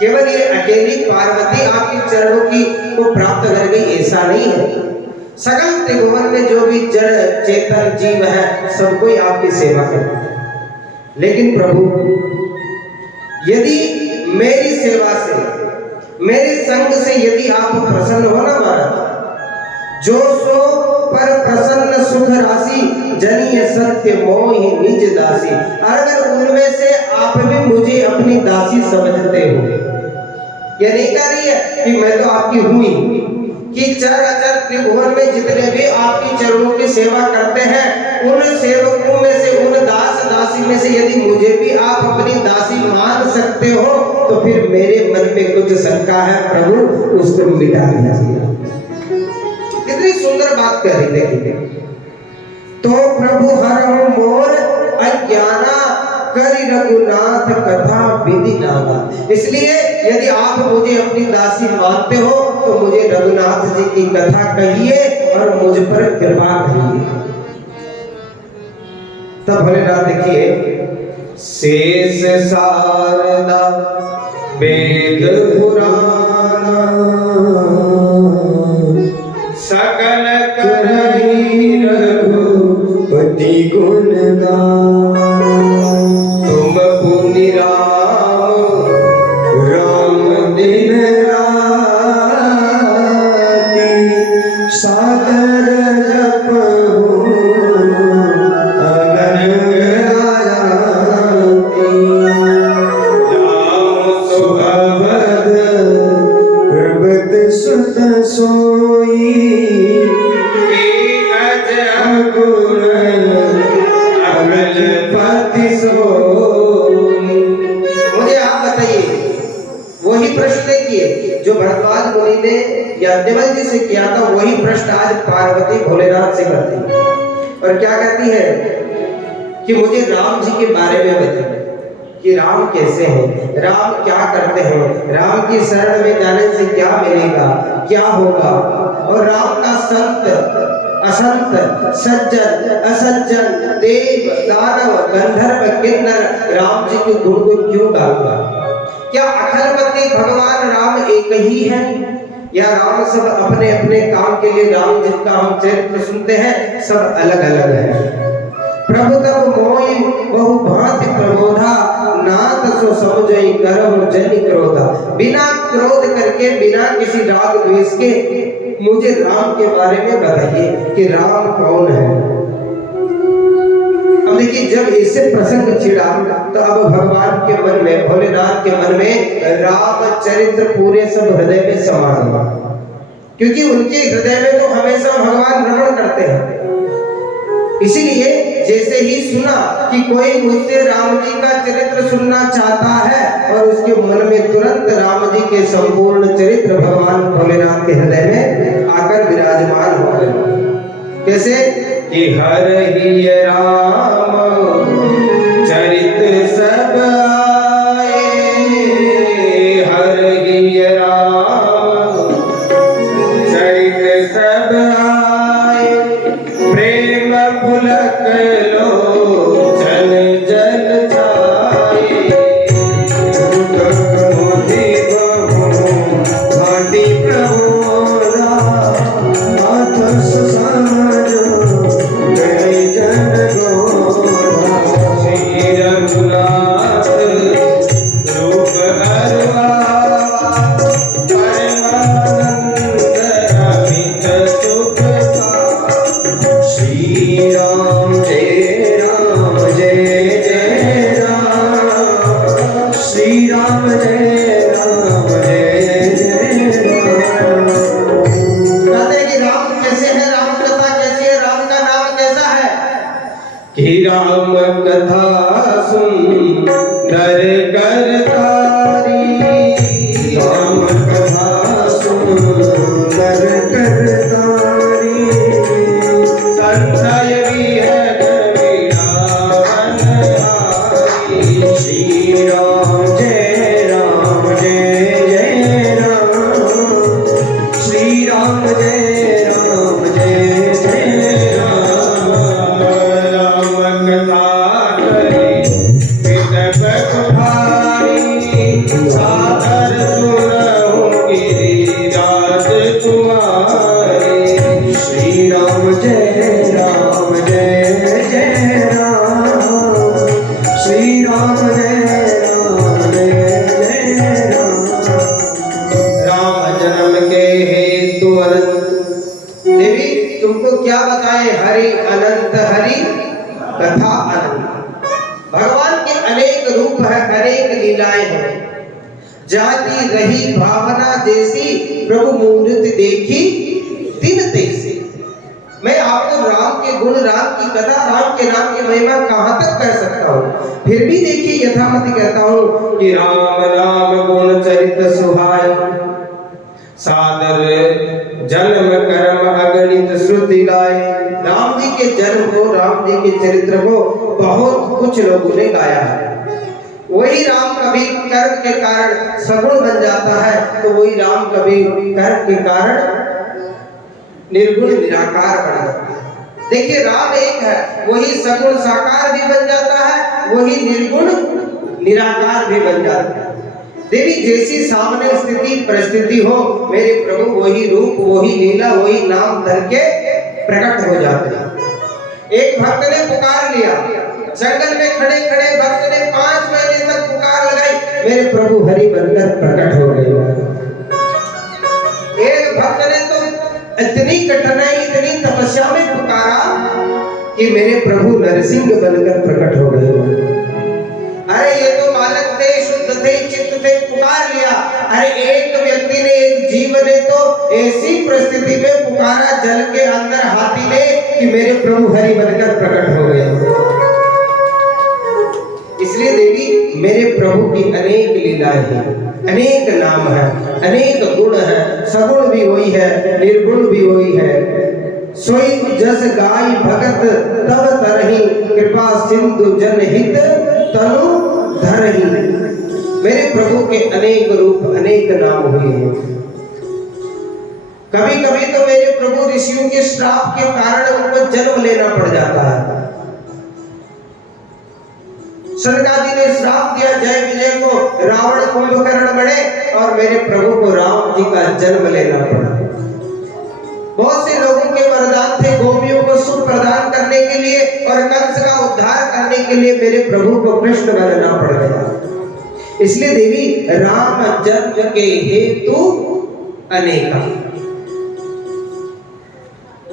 केवल ये अकेली पार्वती आपके चरणों की को प्राप्त कर गई ऐसा नहीं है, सकल त्रिभुवन में जो भी जड़ चेतन जीव है सब कोई आपकी सेवा करते हैं। लेकिन प्रभु, यदि मेरी सेवा से, मेरे संग से यदि आप प्रसन्न हो ना महाराज, जो सो पर प्रसन्न सुख राशि, जनीय सत्य मोहि निज दासी। अगर उनमें से आप भी मुझे अपनी दासी समझते हो, ये नहीं कह रही है कि मैं तो आपकी हुई, कि चर अचर त्रिभुवन में जितने भी आपकी चरणों की सेवा करते हैं, उन सेवकों में से, उन दास दासी में से यदि मुझे भी आप अपनी दासी मान सकते हो तो फिर मेरे मन में कुछ शंका है प्रभु, उसको मिटा दीजिए। कितनी सुंदर बात कह रही, देखिए। तो प्रभु हरहु मोर अज्ञाना, करि रघुनाथ कथा विधि नाना। इसलिए यदि आप मुझे अपनी दासी मानते हो तो मुझे रघुनाथ जी की कथा कहिए और मुझ पर कृपा करिए। तब भोलेनाथ देखिए, शेष शारदा वेद पुराण सकल करहि रघुपति गुण तुम पुनि राम दिन राति सादर जपहु अनंग आरती। राम सुभद्र प्रभत सुत सोई अगुण अगलपति सोई। मुझे आप बताइए, वही प्रश्न किए जो भरद्वाज मुनि ने याज्ञवल्क्य जी से किया था, वही प्रश्न आज पार्वती भोलेनाथ से करती है। और क्या कहती है कि मुझे राम जी के बारे में बताइए कि राम कैसे हैं, राम क्या करते हैं, राम की शरण में जाने से क्या मिलेगा, क्या होगा, और राम का संत असंत सज्जन असज्जन देव दानव गंधर्व किन्नर राम जी के गुण को क्यों गाता? क्या अखिलपति भगवान राम एक ही है, या राम सब अपने अपने काम के लिए, राम जिनका हम चरित्र सुनते हैं सब अलग अलग है? प्रभु तब मोहि बहु भांति प्रबोधा नाथ सो समझई करहु जनि क्रोधा। बिना क्रोध करके, बिना किसी राग द्वेष के मुझे राम के बारे में बताइए कि राम कौन है। अब देखिए, जब इससे प्रसंग छिड़ा तो अब भगवान के मन में, भोलेनाथ के मन में राम चरित्र पूरे सब हृदय में समा गया, क्योंकि उनके हृदय में तो हमेशा भगवान रमण करते हैं। इसीलिए जैसे ही सुना कि कोई मुझसे राम जी का चरित्र सुनना चाहता है, और उसके मन में तुरंत राम जी के संपूर्ण चरित्र भगवान भोलेनाथ के हृदय में आकर विराजमान हो गए। कैसे कि हरि राम चरित सब आए, हरि राम चरित सब आए, प्रेम पुलक लोचन जल छाए। मोदी बहु भांति प्रबोधा नाथ समझ गए जन गोधा। श्री रघुनाथ रूप अरवा परमानंद अमित सुख पावा। श्री राम जय जय राम, श्री राम जय जय राम। कहते हैं कि राम कैसे है, राम कथा कैसी है, राम का नाम कैसा है? कि राम कथा सुंदर करतारी, राम कथा सुंदर करतारी, संशय विहग विरावन हारी। श्री राम जय जय राम, श्री राम जय जय राम। राम कथा करी वितप कुठारी, सादर सुनहु गिरिराज कुमारी। श्री राम जय राम, श्री राम जय राम। राम जन्म के हेतु अनंत। देवी तुमको क्या बताए, हरि अनंत, हरि कथा अनंत। भगवान के अनेक रूप है, अनेक लीलाएं हैं। जाती रही भावना जैसी, प्रभु मूर्ति देखी दिन तैसी। मैं आपको राम के गुण, राम की कथा, राम के नाम की महिमा कहां तक कह सकता हूं। फिर भी देखिए, यथामति कहता हूं कि राम नाम गुण चरित सुहाई, सादर जन्म कर्म अगणित श्रुति लाए। राम जी के जन्म को, राम जी के चरित्र को बहुत कुछ लोगों ने गाया है। वही राम कभी कर्म के कारण सगुण बन जाता है, तो वही राम कभी कर्म के कारण निर्गुण निराकार बन जाता है। देखिए राम एक है, वही सगुण साकार भी बन जाता है, वही निर्गुण निराकार भी बन जाता है। देवी जैसी सामने स्थिति परिस्थिति हो, मेरे प्रभु वही रूप वही लीला वही नाम धर के प्रकट हो जाते हैं। एक भक्त ने पुकार लिया, जंगल में खड़े खड़े भक्त ने 5 महीने तक पुकार लगाई, मेरे प्रभु हरि बनकर प्रकट हो गए। एक भक्त ने तो इतनी कठिनाई इतनी तपस्या में पुकारा कि मेरे प्रभु नरसिंह बनकर प्रकट हो गए। अरे ये तो बालक थे, शुद्ध थे, चित्त थे, पुकार लिया। अरे एक व्यक्ति ने एक जीव ने तो ऐसी परिस्थिति में पुकारा जल के अंदर हाथी ने कि मेरे प्रभु हरि बनकर प्रकट हो गए। इसलिए देवी मेरे प्रभु की अनेक लीलाएं हैं, अनेक नाम है, अनेक गुण है, सगुण भी वही है, निर्गुण भी वही है। सोई जस गाय भगत तब तरही, कृपा सिंधु जनहित तनु धरही। मेरे प्रभु के अनेक रूप अनेक नाम हुए हैं। कभी कभी तो मेरे प्रभु ऋषियों के श्राप के कारण उनको जन्म लेना पड़ जाता है। सनकादि ने श्राप दिया जय विजय को, रावण कुंभकर्ण बने और मेरे प्रभु को राम जी का जन्म लेना पड़ा। बहुत से लोगों के वरदान थे गोपियों को सुख प्रदान करने के लिए और कंस का उद्धार करने के लिए मेरे प्रभु को कृष्ण बनना पड़ गया। इसलिए देवी राम जन्म के हेतु अनेका।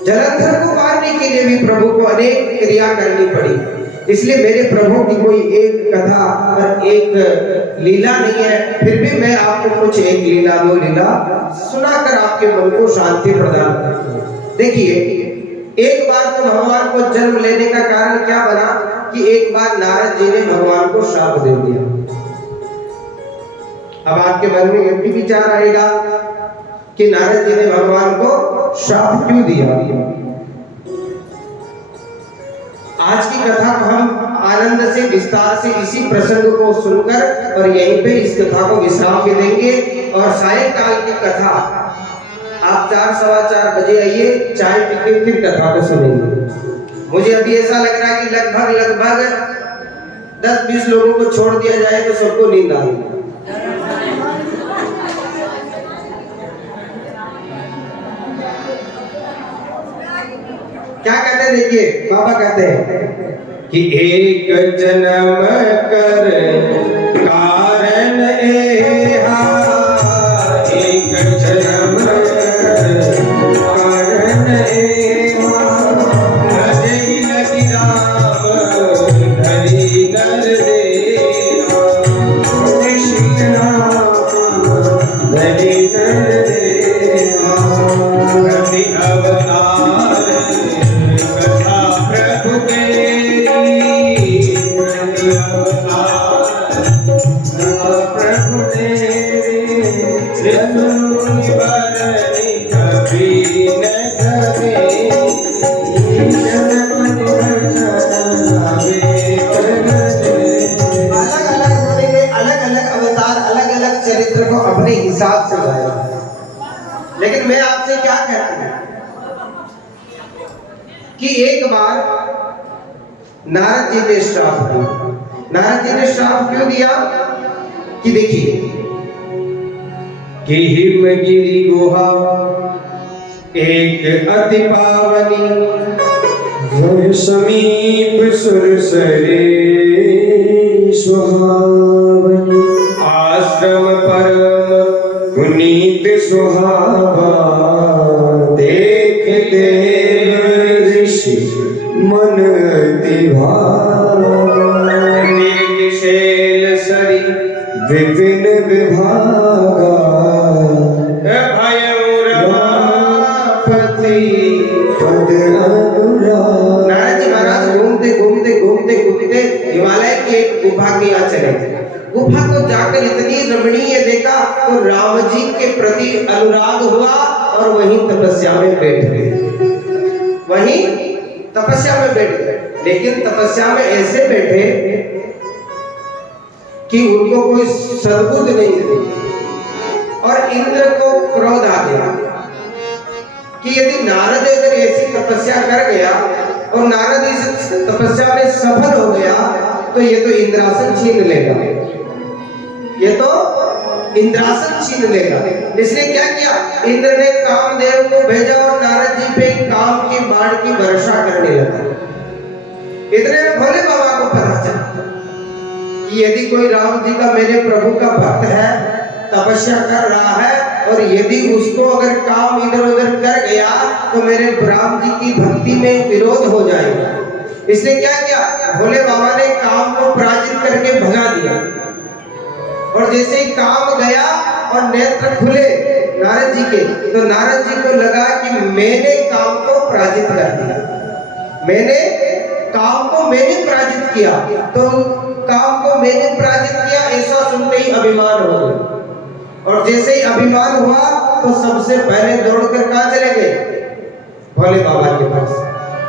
जलंधर को मारने के लिए भी प्रभु को अनेक क्रिया करनी पड़ी। इसलिए मेरे प्रभु की कोई एक कथा और एक लीला नहीं है, फिर भी मैं आपको कुछ एक लीला दो लीला सुनाकर आपके मन को शांति प्रदान करता हूं। देखिए एक बार तो भगवान को जन्म लेने का कारण क्या बना कि एक बार नारद जी ने भगवान को श्राप दे दिया। अब आपके मन में यह भी विचार आएगा कि नारद जी ने भगवान को श्राप क्यों दिया। आज की कथा को हम आनंद से विस्तार से इसी प्रसंग को सुनकर और यहीं पे इस कथा को विश्राम भी देंगे और सायंकाल की कथा आप 4 सवा 4 बजे आइए, चाय पी के फिर कथा को सुनेंगे। मुझे अभी ऐसा लग रहा है कि लगभग 10-20 लोगों को छोड़ दिया जाए तो सबको नींद आएगी। क्या कहते हैं देखिए, बाबा कहते हैं कि एक जन्म कर कारण एहा, एक जन्म कर कारण एहा, भजहि लगी राम धरि नर देहा, श्री राम धरि नर देहा, कभी अवतार प्रभु तेरी, प्रभु तेरी कभी न कभी अलग अलग अवतार अलग अलग चरित्र को अपने हिसाब से गाया। लेकिन मैं आपसे क्या कहता हूं कि एक बार नारद जी ने श्राप दिया। नारद जी ने श्राप क्यों दिया कि देखिए कि हिमगिरि गुहा एक अति पावनी, वह समीप सुरसरे सुहावनी, आश्रम परम पुनीत सुहावा, देख देव ऋषि मन अति भावा, निर्विशेल सरी विपिन विभागा, पद अनुराग। नारद जी महाराज घूमते हिमालय की एक गुफा के यहाँ चले। गुफा को जाकर इतनी रमणीय देखा तो राम जी के प्रति अनुराग हुआ और वहीं तपस्या में बैठ गए। वहीं तपस्या में बैठ गए, लेकिन तपस्या में ऐसे बैठे कि उनको कोई सद्बुद्धि नहीं थी और इंद्र को क्रोध आ गया कि यदि नारद अगर ऐसी तपस्या कर गया और नारद इस तपस्या में सफल हो गया तो ये तो इंद्रासन छीन लेगा, ये तो इंद्रासन छीन लेगा। इसलिए क्या किया, इंद्र ने कामदेव को भेजा और नारद जी पे काम की बाढ़ की वर्षा करने लगा। इतने में भोले बाबा को पता चला कि यदि कोई राम जी का, मेरे प्रभु का भक्त है, तपस्या कर रहा है, और यदि उसको अगर काम इधर उधर कर गया तो मेरे राम जी की भक्ति में विरोध हो जाएगा। इसलिए क्या किया, भोले बाबा ने काम को पराजित करके भगा दिया। और जैसे ही काम गया और नेत्र खुले नारद जी के, तो नारद जी को लगा कि मैंने काम को पराजित कर दिया, मैंने काम को मैंने पराजित किया। तो काम को मैंने पराजित किया ऐसा सुनते ही अभिमान हो गया। और जैसे ही अभिमान हुआ तो सबसे पहले दौड़कर कहां चले गए, भोले बाबा के पास।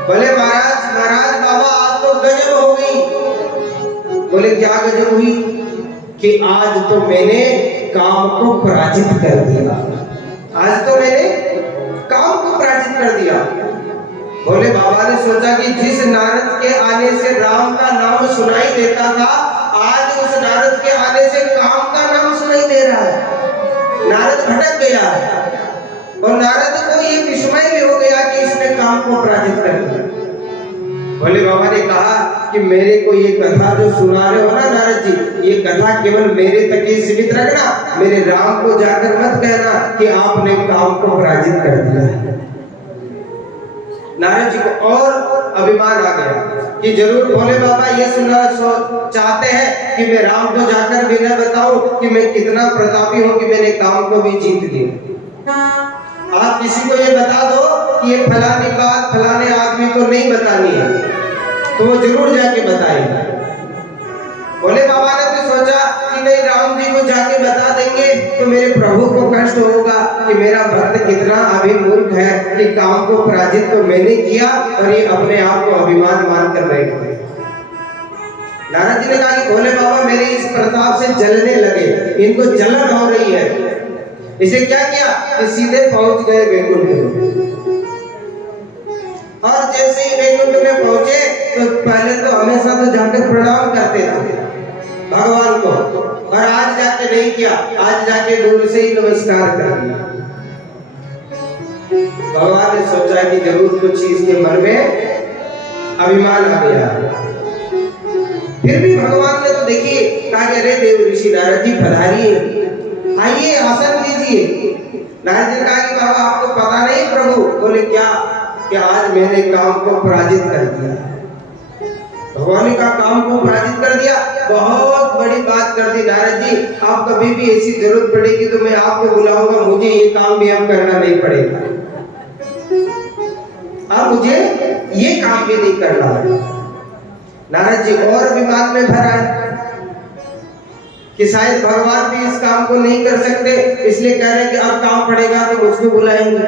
बोले महाराज महाराज बाबा आज तो गजब हो गई। बोले क्या गजब हुई, कि आज तो मैंने काम को पराजित कर दिया, आज तो मैंने काम को पराजित कर दिया। भोले बाबा ने सोचा कि जिस नारद के आने से राम का नाम सुनाई देता था, आज उस नारद के आने से काम का नाम सुनाई दे रहा है। नारद भटक गया और नारद को ये विस्मय भी हो गया कि इसने काम को पराजित कर दिया। भोले बाबा ने कहा कि मेरे को ये कथा जो सुना रहे हो ना नारद जी, ये कथा केवल मेरे तक ही सीमित रखना, मेरे राम को जाकर मत कहना कि आपने काम को पराजित कर दिया। नारद जी को और अभिमान आ गया कि जरूर भोले बाबा ये सुनना चाहते हैं कि मैं राम को जाकर भी न बताऊं कि मैं कितना प्रतापी हूं कि मैंने काम को भी जीत लिया। आप किसी को ये बता दो कि ये फलानी बात फलाने आदमी को नहीं बतानी है, तो वो जरूर जाके बताएगा। भोले बाबा ने भी सोचा कि नहीं, राम जी को जाके बता देंगे तो मेरे प्रभु को कष्ट होगा कि मेरा भक्त कितना अभी मूर्ख है कि काम को पराजित तो मैंने किया और ये अपने आप को अभिमान मान कर बैठ गए। नारद जी ने कहा कि भोले बाबा मेरे इस प्रताप से जलने लगे, इनको जलन हो रही है। इसे क्या किया कि सीधे पहुंच गए वैकुंठ में। और जैसे ही वैकुंठ में पहुंचे तो पहले तो हमेशा तो जाकर प्रणाम करते थे भगवान को, और आज जाके नहीं किया, आज जाके दूर से ही नमस्कार कर दिया। भगवान ने सोचा कि जरूर कुछ इसके मन में अभिमान आ गया। फिर भी भगवान ने तो देखिए कहा कि अरे देव ऋषि नारद जी पधारिए, आइए आसन लीजिए। नारद जी ने कहा कि बाबा आपको पता नहीं प्रभु। बोले क्या, कि आज मैंने काम को पराजित कर दिया। भगवान ने कहा काम को पराजित कर दिया, बहुत बड़ी बात कर दी नारद जी। आप कभी भी ऐसी जरूरत पड़ेगी तो मैं आपको बुलाऊंगा, मुझे ये काम भी अब करना नहीं पड़ेगा, अब मुझे ये काम भी नहीं करना है। नारद जी और अभिमान में भर आए कि शायद भगवान भी इस काम को नहीं कर सकते, इसलिए कह रहे हैं कि अब काम पड़ेगा तो मुझको बुलाएंगे।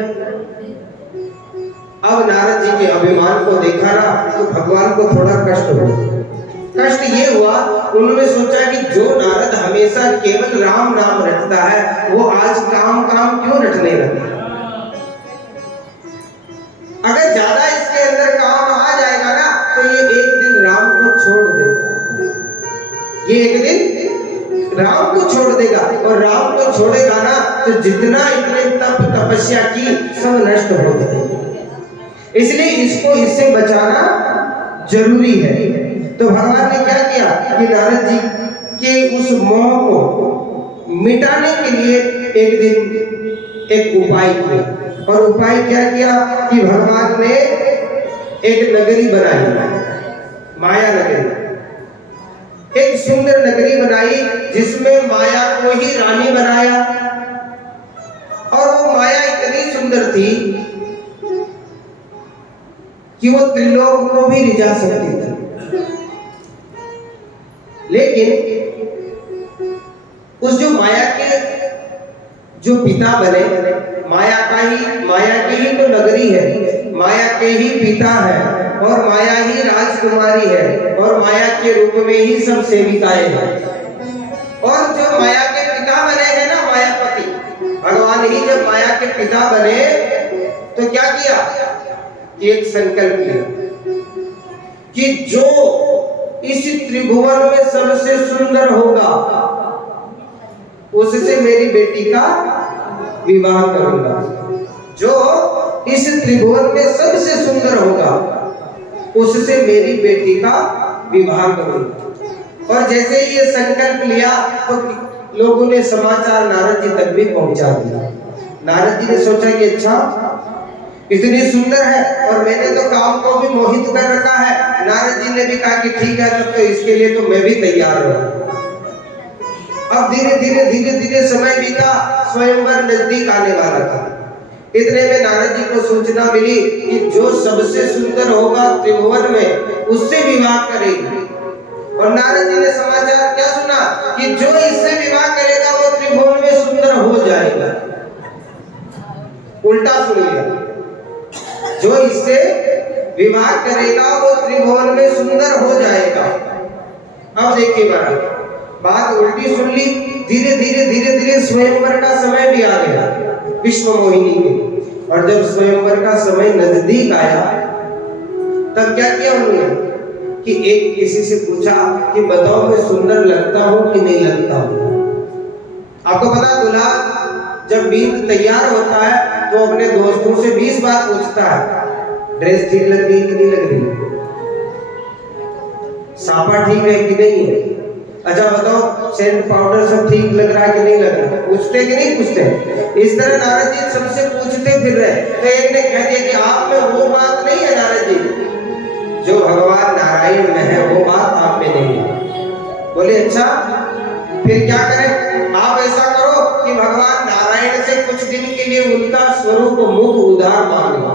अब नारद जी के अभिमान को देखा ना तो भगवान को थोड़ा कष्ट हुआ। कष्ट ये हुआ, उन्होंने सोचा कि जो नारद हमेशा केवल राम नाम रटता है वो आज काम काम क्यों रटने लगा। अगर ज्यादा इसके अंदर काम आ जाएगा ना तो ये एक दिन राम को छोड़ देगा, ये एक दिन राम को छोड़ देगा, और राम को छोड़ेगा ना तो जितना इतने तपस्या की सब नष्ट हो जाएगी। इसलिए इसको इससे बचाना जरूरी है। तो भगवान ने क्या किया कि नारद जी के उस मोह को मिटाने के लिए एक दिन एक उपाय किया। और उपाय क्या किया कि भगवान ने एक नगरी बनाई, माया नगरी, एक सुंदर नगरी बनाई जिसमें माया को ही रानी बनाया। और वो माया इतनी सुंदर थी कि वो त्रिलोक को भी रिझा सकती थी। लेकिन उस जो माया के जो पिता बने, माया के ही तो नगरी है, माया के ही पिता है, और माया ही राजकुमारी है, और माया के रूप में ही सब सेविकाएं हैं। और जो माया के पिता बने हैं ना मायापति, भगवान ही जब माया के पिता बने तो क्या किया, एक संकल्प लिया कि जो इस त्रिभुवन में सबसे सुंदर होगा उससे मेरी बेटी का विवाह करूंगा। जो इस त्रिभुवन में सबसे सुंदर होगा उससे मेरी बेटी का विवाह करूंगा। और जैसे ही ये संकल्प लिया तो लोगों ने समाचार नारद जी तक भी पहुंचा दिया। नारद जी ने सोचा कि अच्छा इतनी सुंदर है और मैंने तो काम को भी मोहित कर रखा है। नारद जी ने भी कहा कि ठीक है, तब तो इसके लिए तो मैं भी तैयार हूं। अब धीरे धीरे समय बीता, स्वयंवर नजदीक आने वाला था। इतने में नारद जी को सूचना मिली कि जो सबसे सुंदर होगा त्रिभुवन में उससे विवाह करेगी। और नारद जी ने समाचार क्या सुना कि जो इससे विवाह करेगा वो त्रिभुवन में सुंदर हो जाएगा। उल्टा सुन लिया, जो इससे विवाह करेगा वो त्रिभुवन में सुंदर हो जाएगा। अब देखिए बात उल्टी सुन ली। धीरे धीरे स्वयंवर का समय भी आ गया विश्व मोहिनी के। और जब स्वयंवर का समय नजदीक आया तब क्या किया उन्होंने कि एक किसी से पूछा कि बताओ मैं सुंदर लगता हूं कि नहीं लगता हूं। आपको पता दूल्हा जब बीत तैयार होता है तो अपने दोस्तों से 20 बार पूछता है ड्रेस ठीक लग रही कि नहीं लग रही, सापा ठीक है कि नहीं है, अच्छा बताओ सेंट पाउडर सब ठीक लग रहा है कि नहीं लग रहा। पूछते कि नहीं पूछते? इस तरह नारद जी सबसे पूछते फिर रहे। तो एक ने कह दिया कि आप में वो बात नहीं है नारद जी, जो भगवान नारायण में है वो बात आप में नहीं है। बोले अच्छा फिर क्या करें? आप ऐसा करो कि भगवान नारायण से कुछ दिन के लिए उनका स्वरूप मुख उधार मांग लो।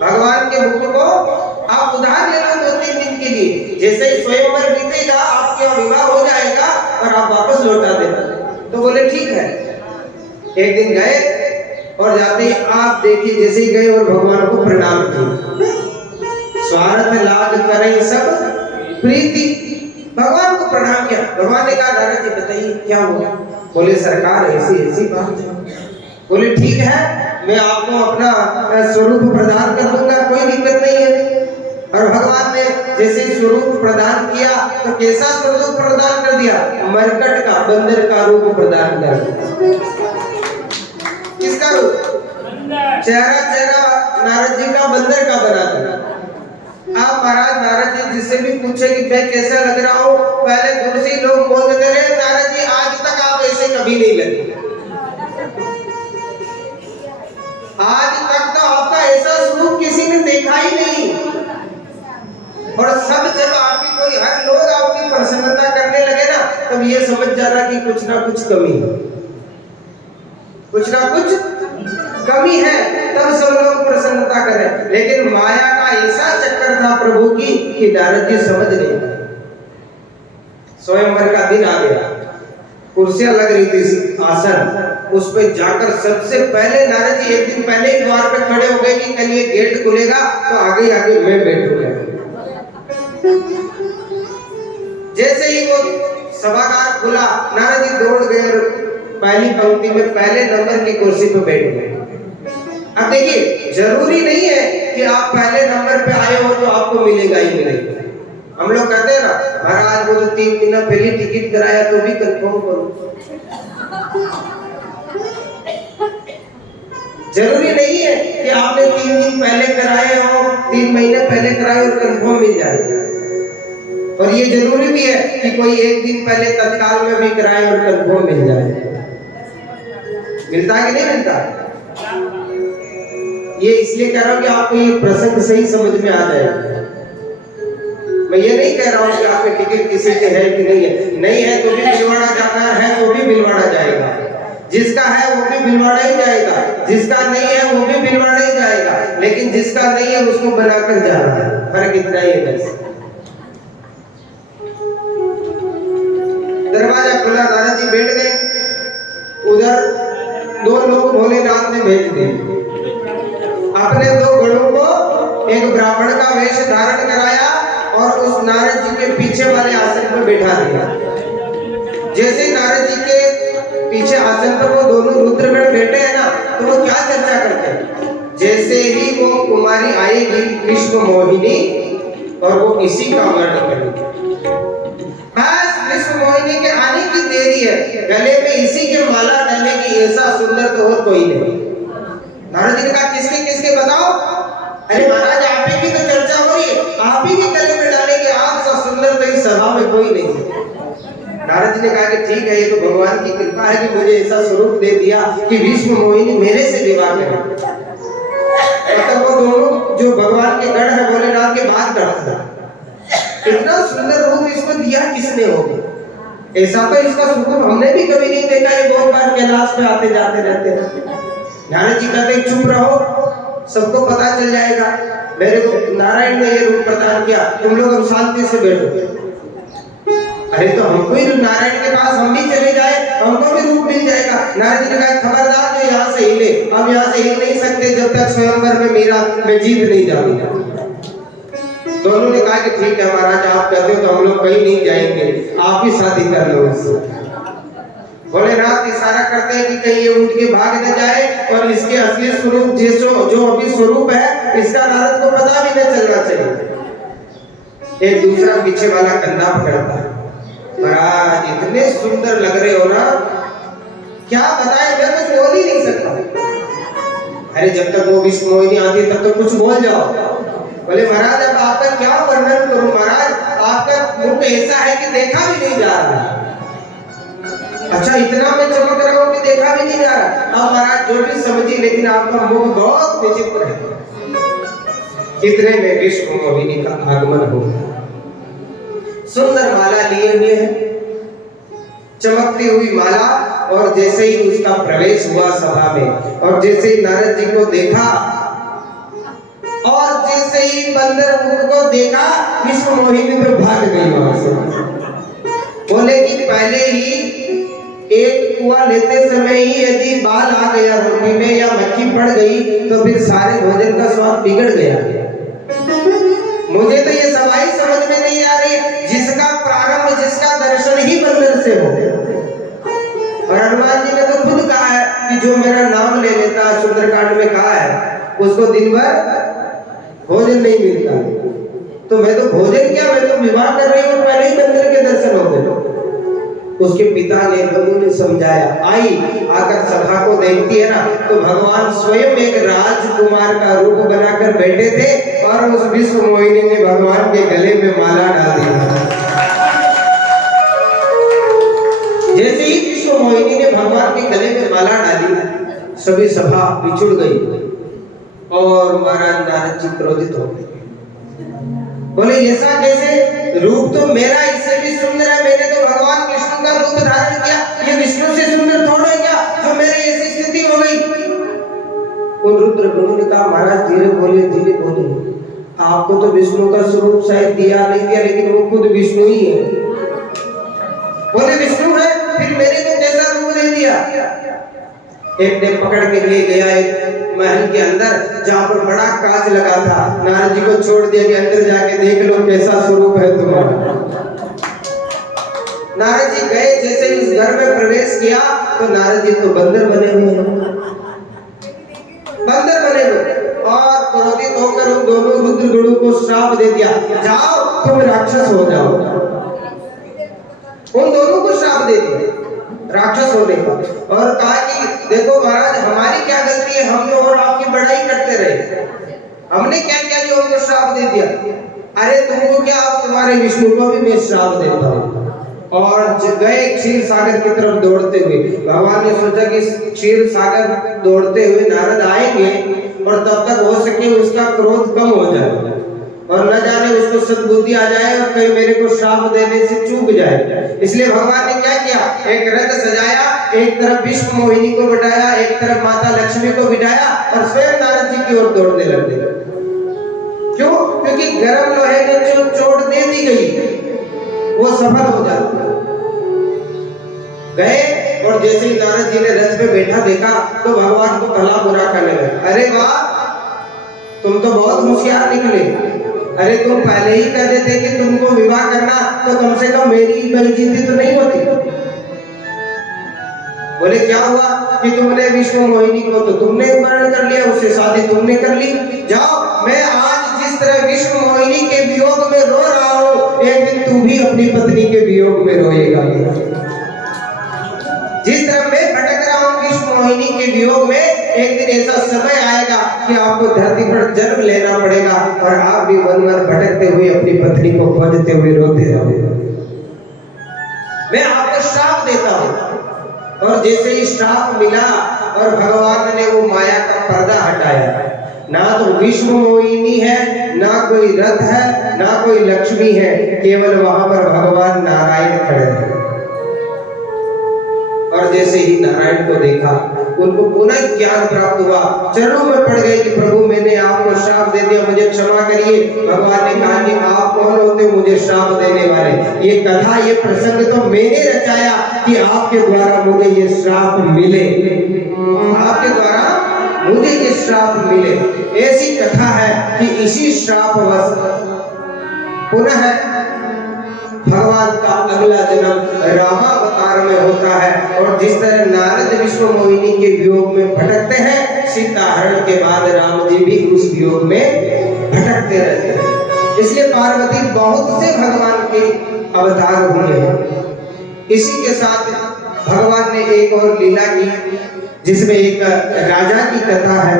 भगवान के मुख को आप उधार ले लो 2-3 दिन के लिए। जैसे ही स्वयंवर बीतेगा आपका विवाह हो जाएगा और आप वापस लौटा देना। तो बोले ठीक है। एक दिन गए और जाते ही आप देखिए जैसे ही गए और भगवान को प्रणाम किया। स्वार्थ लाज करें सब प्रीति, भगवान को प्रणाम किया। भगवान ने कहा नारद जी बताइए क्या हुआ? बोले सरकार ऐसी बात है। बोले ठीक है, मैं आपको अपना स्वरूप प्रदान कर दूंगा, कोई दिक्कत नहीं है। और भगवान ने जैसे स्वरूप प्रदान किया तो कैसा स्वरूप प्रदान कर दिया? मरकट का, बंदर का रूप प्रदान कर दिया। किसका रूप? चेहरा नारद जी का बंदर का बना दिया। आप महाराज नारद जी जिससे भी पूछे कि मैं कैसा लग रहा हूँ, पहले दूर से लोग बोल देते रहे नारद जी आज तक आप ऐसे कभी नहीं लगे, आज तक तो आपका ऐसा स्वरूप किसी ने देखा ही नहीं। और सब जब आपकी कोई हर लोग आपकी प्रसन्नता करने लगे ना तब ये समझ जाना कि कुछ ना कुछ कमी है, कुछ ना कुछ कमी है, तब सब लोग प्रसन्नता करें। लेकिन माया का ऐसा चक्कर था प्रभु की कि नारद जी समझ नहीं। स्वयंवर का दिन आ गया, कुर्सियां लग रही थी, आसन, उस पे जाकर सबसे पहले नारद जी एक दिन पहले ही द्वार पे खड़े हो गए कि कल ये गेट खुलेगा तो आगे आगे मैं बैठूंगा। जैसे ही वो सभागार खुला नारद जी दौड़ गए और पहली पंक्ति में पहले नंबर की कुर्सी पे बैठ गए। अब देखिए जरूरी नहीं है कि आप पहले नंबर पे आए हो तो आपको मिलेगा ही मिलेगा। हम लोग कहते हैं ना महाराज वो तो 3 दिन पहले टिकट कराया तो भी कंफर्म करो। जरूरी नहीं है कि आपने 3 दिन पहले कराए हो, 3 महीने पहले कराए और कंफर्म मिल जाए। और ये जरूरी भी है कि कोई 1 दिन पहले तत्काल में भी कराए और कंफर्म मिल जाए। मिलता है कि नहीं मिलता? ये इसलिए कह रहा हूं कि आपको ये प्रसंग सही समझ में आ जाए। मैं ये नहीं कह रहा हूं कि आपके टिकट किसी के है कि नहीं है, नहीं है तो भी भिलवाड़ा जाना है तो भी भिलवाड़ा जाएगा, जिसका है वो भी भिलवाड़ा ही जाएगा, जिसका नहीं है वो भी भिलवाड़ा ही जाएगा। लेकिन जिसका नहीं है उसको बनाकर जाना है, फर्क इतना ही है बस। दरवाजा खुला, नारद जी बैठ गए। उधर 2 लोग भोलेनाथ ने भेज दिए। अपने 2 गणों को एक ब्राह्मण का वेश धारण कराया और उस नारद जी के पीछे वाले आसन पर बैठा दिया। जैसे नारद जी के पीछे आसन पर वो दोनों रुद्रगण बैठे हैं ना तो वो क्या चर्चा करते हैं? जैसे ही वो कुमारी आएगी विश्व मोहिनी, और वो इसी का वर्ण करेगी। बस विश्व मोहिनी के आने की देरी है, गले में इसी के माला डालेगी, ऐसा सुंदर तो और कोई नहीं। नारद जी ने कहा किसके किसके बताओ? अरे महाराज आप ही की तो चर्चा हो रही है, आप ही के गले में डालेंगे, आप सा सुंदर तो इस सभा में कोई नहीं है। नारद जी ने कहा कि ठीक है, ये तो भगवान की कृपा है कि मुझे ऐसा स्वरूप दे दिया कि विश्व मोहिनी मेरे से विवाह करे। तो वो दोनों जो भगवान के गण है भोलेनाथ के बात करता है, इतना सुंदर रूप इसको दिया किसने होगा? ऐसा तो इसका स्वरूप हमने भी कभी नहीं देखा। ये बहुत बार कैलाश पे आते जाते रहते हैं। नारद जी कहते चुप रहो, सबको पता चल जाएगा। मेरे को नारायण ने ये रूप प्रदान किया, तुम लोग अब शांति से बैठो। अरे तो हमको ही नारायण के पास हम भी चले जाए, हमको भी रूप मिल जाएगा। नारद जी ने कहा खबरदार जो यहाँ से हिले, अब यहाँ से हिल नहीं सकते जब तक स्वयंवर में मैं जीत नहीं जाऊंगा। दोनों ने कहा कि ठीक है महाराज, आप कहते हो तो हम लोग कहीं नहीं जाएंगे, आप ही शादी कर लो उससे। भोलेनाथ इशारा करते हैं कि कहीं ये उठ के भाग न जाए, और इसके असली स्वरूप जो अभी स्वरूप है इसका नारद को पता भी न चलना चाहिए। एक दूसरा पीछे वाला कंधा पकड़ता है, महाराज इतने सुंदर लग रहे हो ना, क्या बताए, मैं कुछ बोल ही नहीं सकता। अरे जब तक वो विश्व मोहिनी आती है तब तक कुछ बोल जाओ। बोले महाराज अब आपका क्या वर्णन करूं महाराज, आपका मुख ऐसा है कि देखा भी नहीं जा रहा। अच्छा इतना मैं चमक रहा हूं कि देखा भी नहीं जा रहा। अब महाराज जो भी समझी, लेकिन आपका मुख बहुत विचित्र है। इतने में विश्व मोहिनी का आगमन हो गया। सुंदर माला लिए हुए है, चमकती हुई माला, और जैसे ही उसका प्रवेश हुआ सभा में, और जैसे ही नारद जी को देखा, और जैसे ही बंदर मुख को देखा, विश्व मोहिनी में भाग गई वहां से। बोले कि पहले ही एक कुआ लेते समय ही यदि बाल आ गया रोटी में या मक्खी पड़ गई तो फिर सारे भोजन का स्वाद बिगड़ गया। मुझे तो ये सवाई समझ में नहीं आ रही, जिसका प्रारंभ जिसका दर्शन ही बंदर से हो। और हनुमान जी ने तो खुद कहा है कि जो मेरा नाम ले लेता, सुंदरकांड में कहा है, उसको दिन भर भोजन नहीं मिलता। तो मैं तो भोजन क्या, मैं तो विवाह कर रही हूँ, पहले ही बंदर के दर्शन हो गए। उसके पिता ने लोगों ने समझाया, आई आकर सभा को देखती है ना, तो भगवान स्वयं एक राजकुमार का रूप बनाकर बैठे थे, और उस विश्व मोहिनी ने भगवान के गले में माला डाल दी। जैसे ही विश्व मोहिनी ने भगवान के गले में माला डाली, सभी सभा बिछुड़ गई, और महाराज नारद जी क्रोधित हो गए। बोले ऐसा कैसे, रूप तो मेरा इससे भी सुंदर है, मैंने तो भगवान विष्णु का रूप धारण किया, ये विष्णु से सुंदर थोड़ा है क्या जो मेरी ऐसी स्थिति हो गई। उन रुद्र गणों ने कहा महाराज धीरे बोलिए, आपको तो विष्णु का स्वरूप शायद दिया नहीं दिया, लेकिन वो खुद विष्णु ही है। बोले विष्णु है, फिर मेरे को कैसा रूप दे दिया? एक ने पकड़ के ले गया एक महल के अंदर, जहाँ पर बड़ा कांच लगा था। नारद जी को छोड़ दिया कि अंदर जाके देख लो कैसा स्वरूप है तुम्हारा। नारद जी गए, जैसे ही उस घर में प्रवेश किया तो नारद जी तो बंदर बने हुए, और क्रोधित होकर उन दोनों रुद्र गणों को श्राप दे दिया, जाओ तुम राक्षस हो जाओ। उन दोनों को श्राप दे दिया राक्षस होने का, और कहा कि देखो महाराज हमारी क्या गलती है, हम तो और आपकी बड़ाई करते रहे, हमने क्या किया जो उनको श्राप दे दिया? अरे तुमको क्या, आप तुम्हारे विष्णु को भी मैं श्राप देता हूँ। और गए क्षीर सागर की तरफ दौड़ते हुए। भगवान ने सोचा कि क्षीर सागर दौड़ते हुए नारद आएंगे, और तब तक हो सके उसका क्रोध कम हो जाए, और न जाने उसको सद्बुद्धि आ जाए और कहीं मेरे को श्राप देने से चूक जाए। इसलिए भगवान ने क्या किया, एक रथ सजाया, एक तरफ विश्व मोहिनी को बिठाया, एक तरफ माता लक्ष्मी को बिठाया, और स्वयं नारद जी की ओर दौड़ने लगे। क्यों? क्योंकि गर्म लोहे ने जो चोट दे दी गई वो सफल हो जाता। गए, और जैसे ही नारद जी ने रथ पे बैठा देखा तो भगवान को भला बुरा करने लगे। अरे वाह, तुम तो बहुत होशियार निकले, अरे तुम पहले ही कह देते कि तुमको विवाह करना तो कम से कम मेरी बेइज्जती तो नहीं होती। बोले क्या हुआ कि तुमने विश्व मोहिनी को तो तुमने वर्ण कर लिया, उससे उससे शादी तुमने कर ली। जाओ, मैं आज जिस तरह विश्व मोहिनी के वियोग में रो रहा हूँ, एक दिन तू भी अपनी पत्नी के वियोग में रोएगा। जिस तरह मैं भटक रहा हूँ विश्व मोहिनी के वियोग में, एक दिन ऐसा समय आएगा कि आपको धरती पर जन्म लेना पड़ेगा और आप भी वन वन भटकते हुए अपनी पत्नी को खोजते हुए रोते रहोगे। मैं आपको श्राप देता हूँ। और जैसे ही श्राप मिला और भगवान ने वो माया का पर्दा हटाया, ना तो विश्व मोहिनी है, ना कोई रथ है, ना कोई लक्ष्मी है, केवल वहां पर भगवान नारायण खड़े हैं। और जैसे ही नारायण को देखा, उनको पुनः ज्ञान प्राप्त हुआ, चरणों में पड़ गए कि प्रभु मैंने आपको श्राप दे दिया, मुझे क्षमा करिए। भगवान ने कहा कि आप कौन होते मुझे श्राप देने वाले? ये कथा, ये प्रसंग तो मैंने रचाया कि आपके द्वारा मुझे ये श्राप मिले, आपके द्वारा मुझे ये श्राप मिले। ऐसी कथा है कि इसी श्रापवश पुनः भगवान का अगला जन्म रामावतार में होता है। और जिस तरह नारद विश्व मोहिनी के वियोग में भटकते हैं, सीता हरण के बाद राम जी भी उस वियोग में भटकते रहते हैं। इसलिए पार्वती बहुत से भगवान के अवतार हुए हैं। इसी के साथ भगवान ने एक और लीला की, जिसमें एक राजा की कथा है।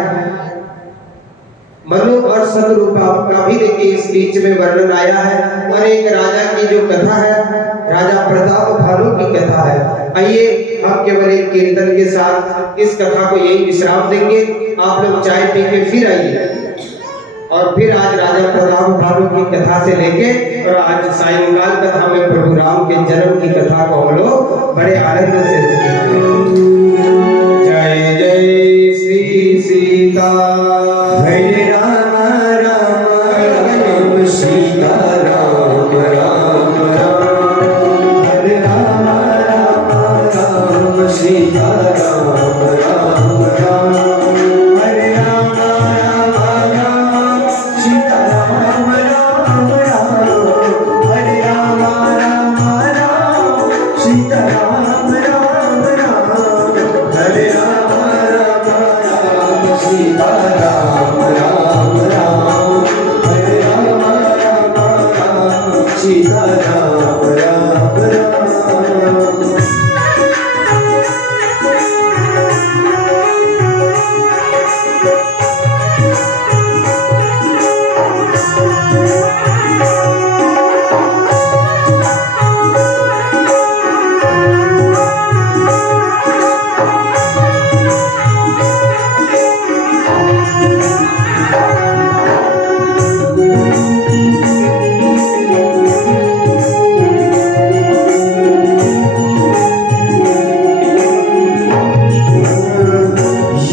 मनु और शतरूपा का भी देखिए इस बीच में वर्णन आया है। और एक राजा की जो कथा है, राजा प्रताप भानु की कथा है। आइए हम केवल एक कीर्तन के साथ इस कथा को यही विश्राम देंगे। आप लोग चाय पी के फिर आइए और फिर आज राजा प्रताप भानु की कथा से लेके और आज सायंकाल कथा में प्रभु राम के जन्म की कथा को हम लोग बड़े आनंद से सुनेंगे। जय जय श्री सीता, हरे राम राम राम सीता राम राम राम, हरे राम राम राम सीता राम राम राम, हरे राम राम राम सीता राम राम राम, हरे राम राम राम सीता राम राम राम, हरे राम राम राम सीता राम राम राम, हरे राम राम राम सीता राम राम राम।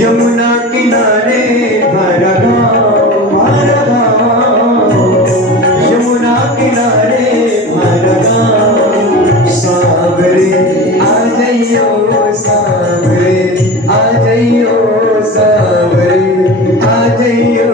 यमुना किनारे हरा गाँव, यमुना किनारे हरा गाँव, सावरे आ जाइयो सावरे, आ जाइयो सावरे, आ जाइयो।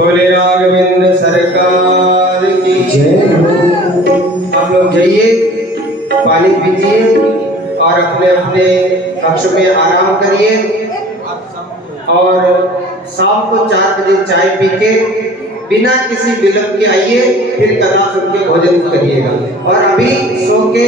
बोले राघवेंद्र सरकार की जय हो। आप लोग जाइए, पानी पीजिए और अपने अपने कक्ष में आराम करिए और शाम को 4 बजे चाय पी के बिना किसी विलंब के आइए, फिर कथा सुन के भोजन करिएगा। और अभी सो के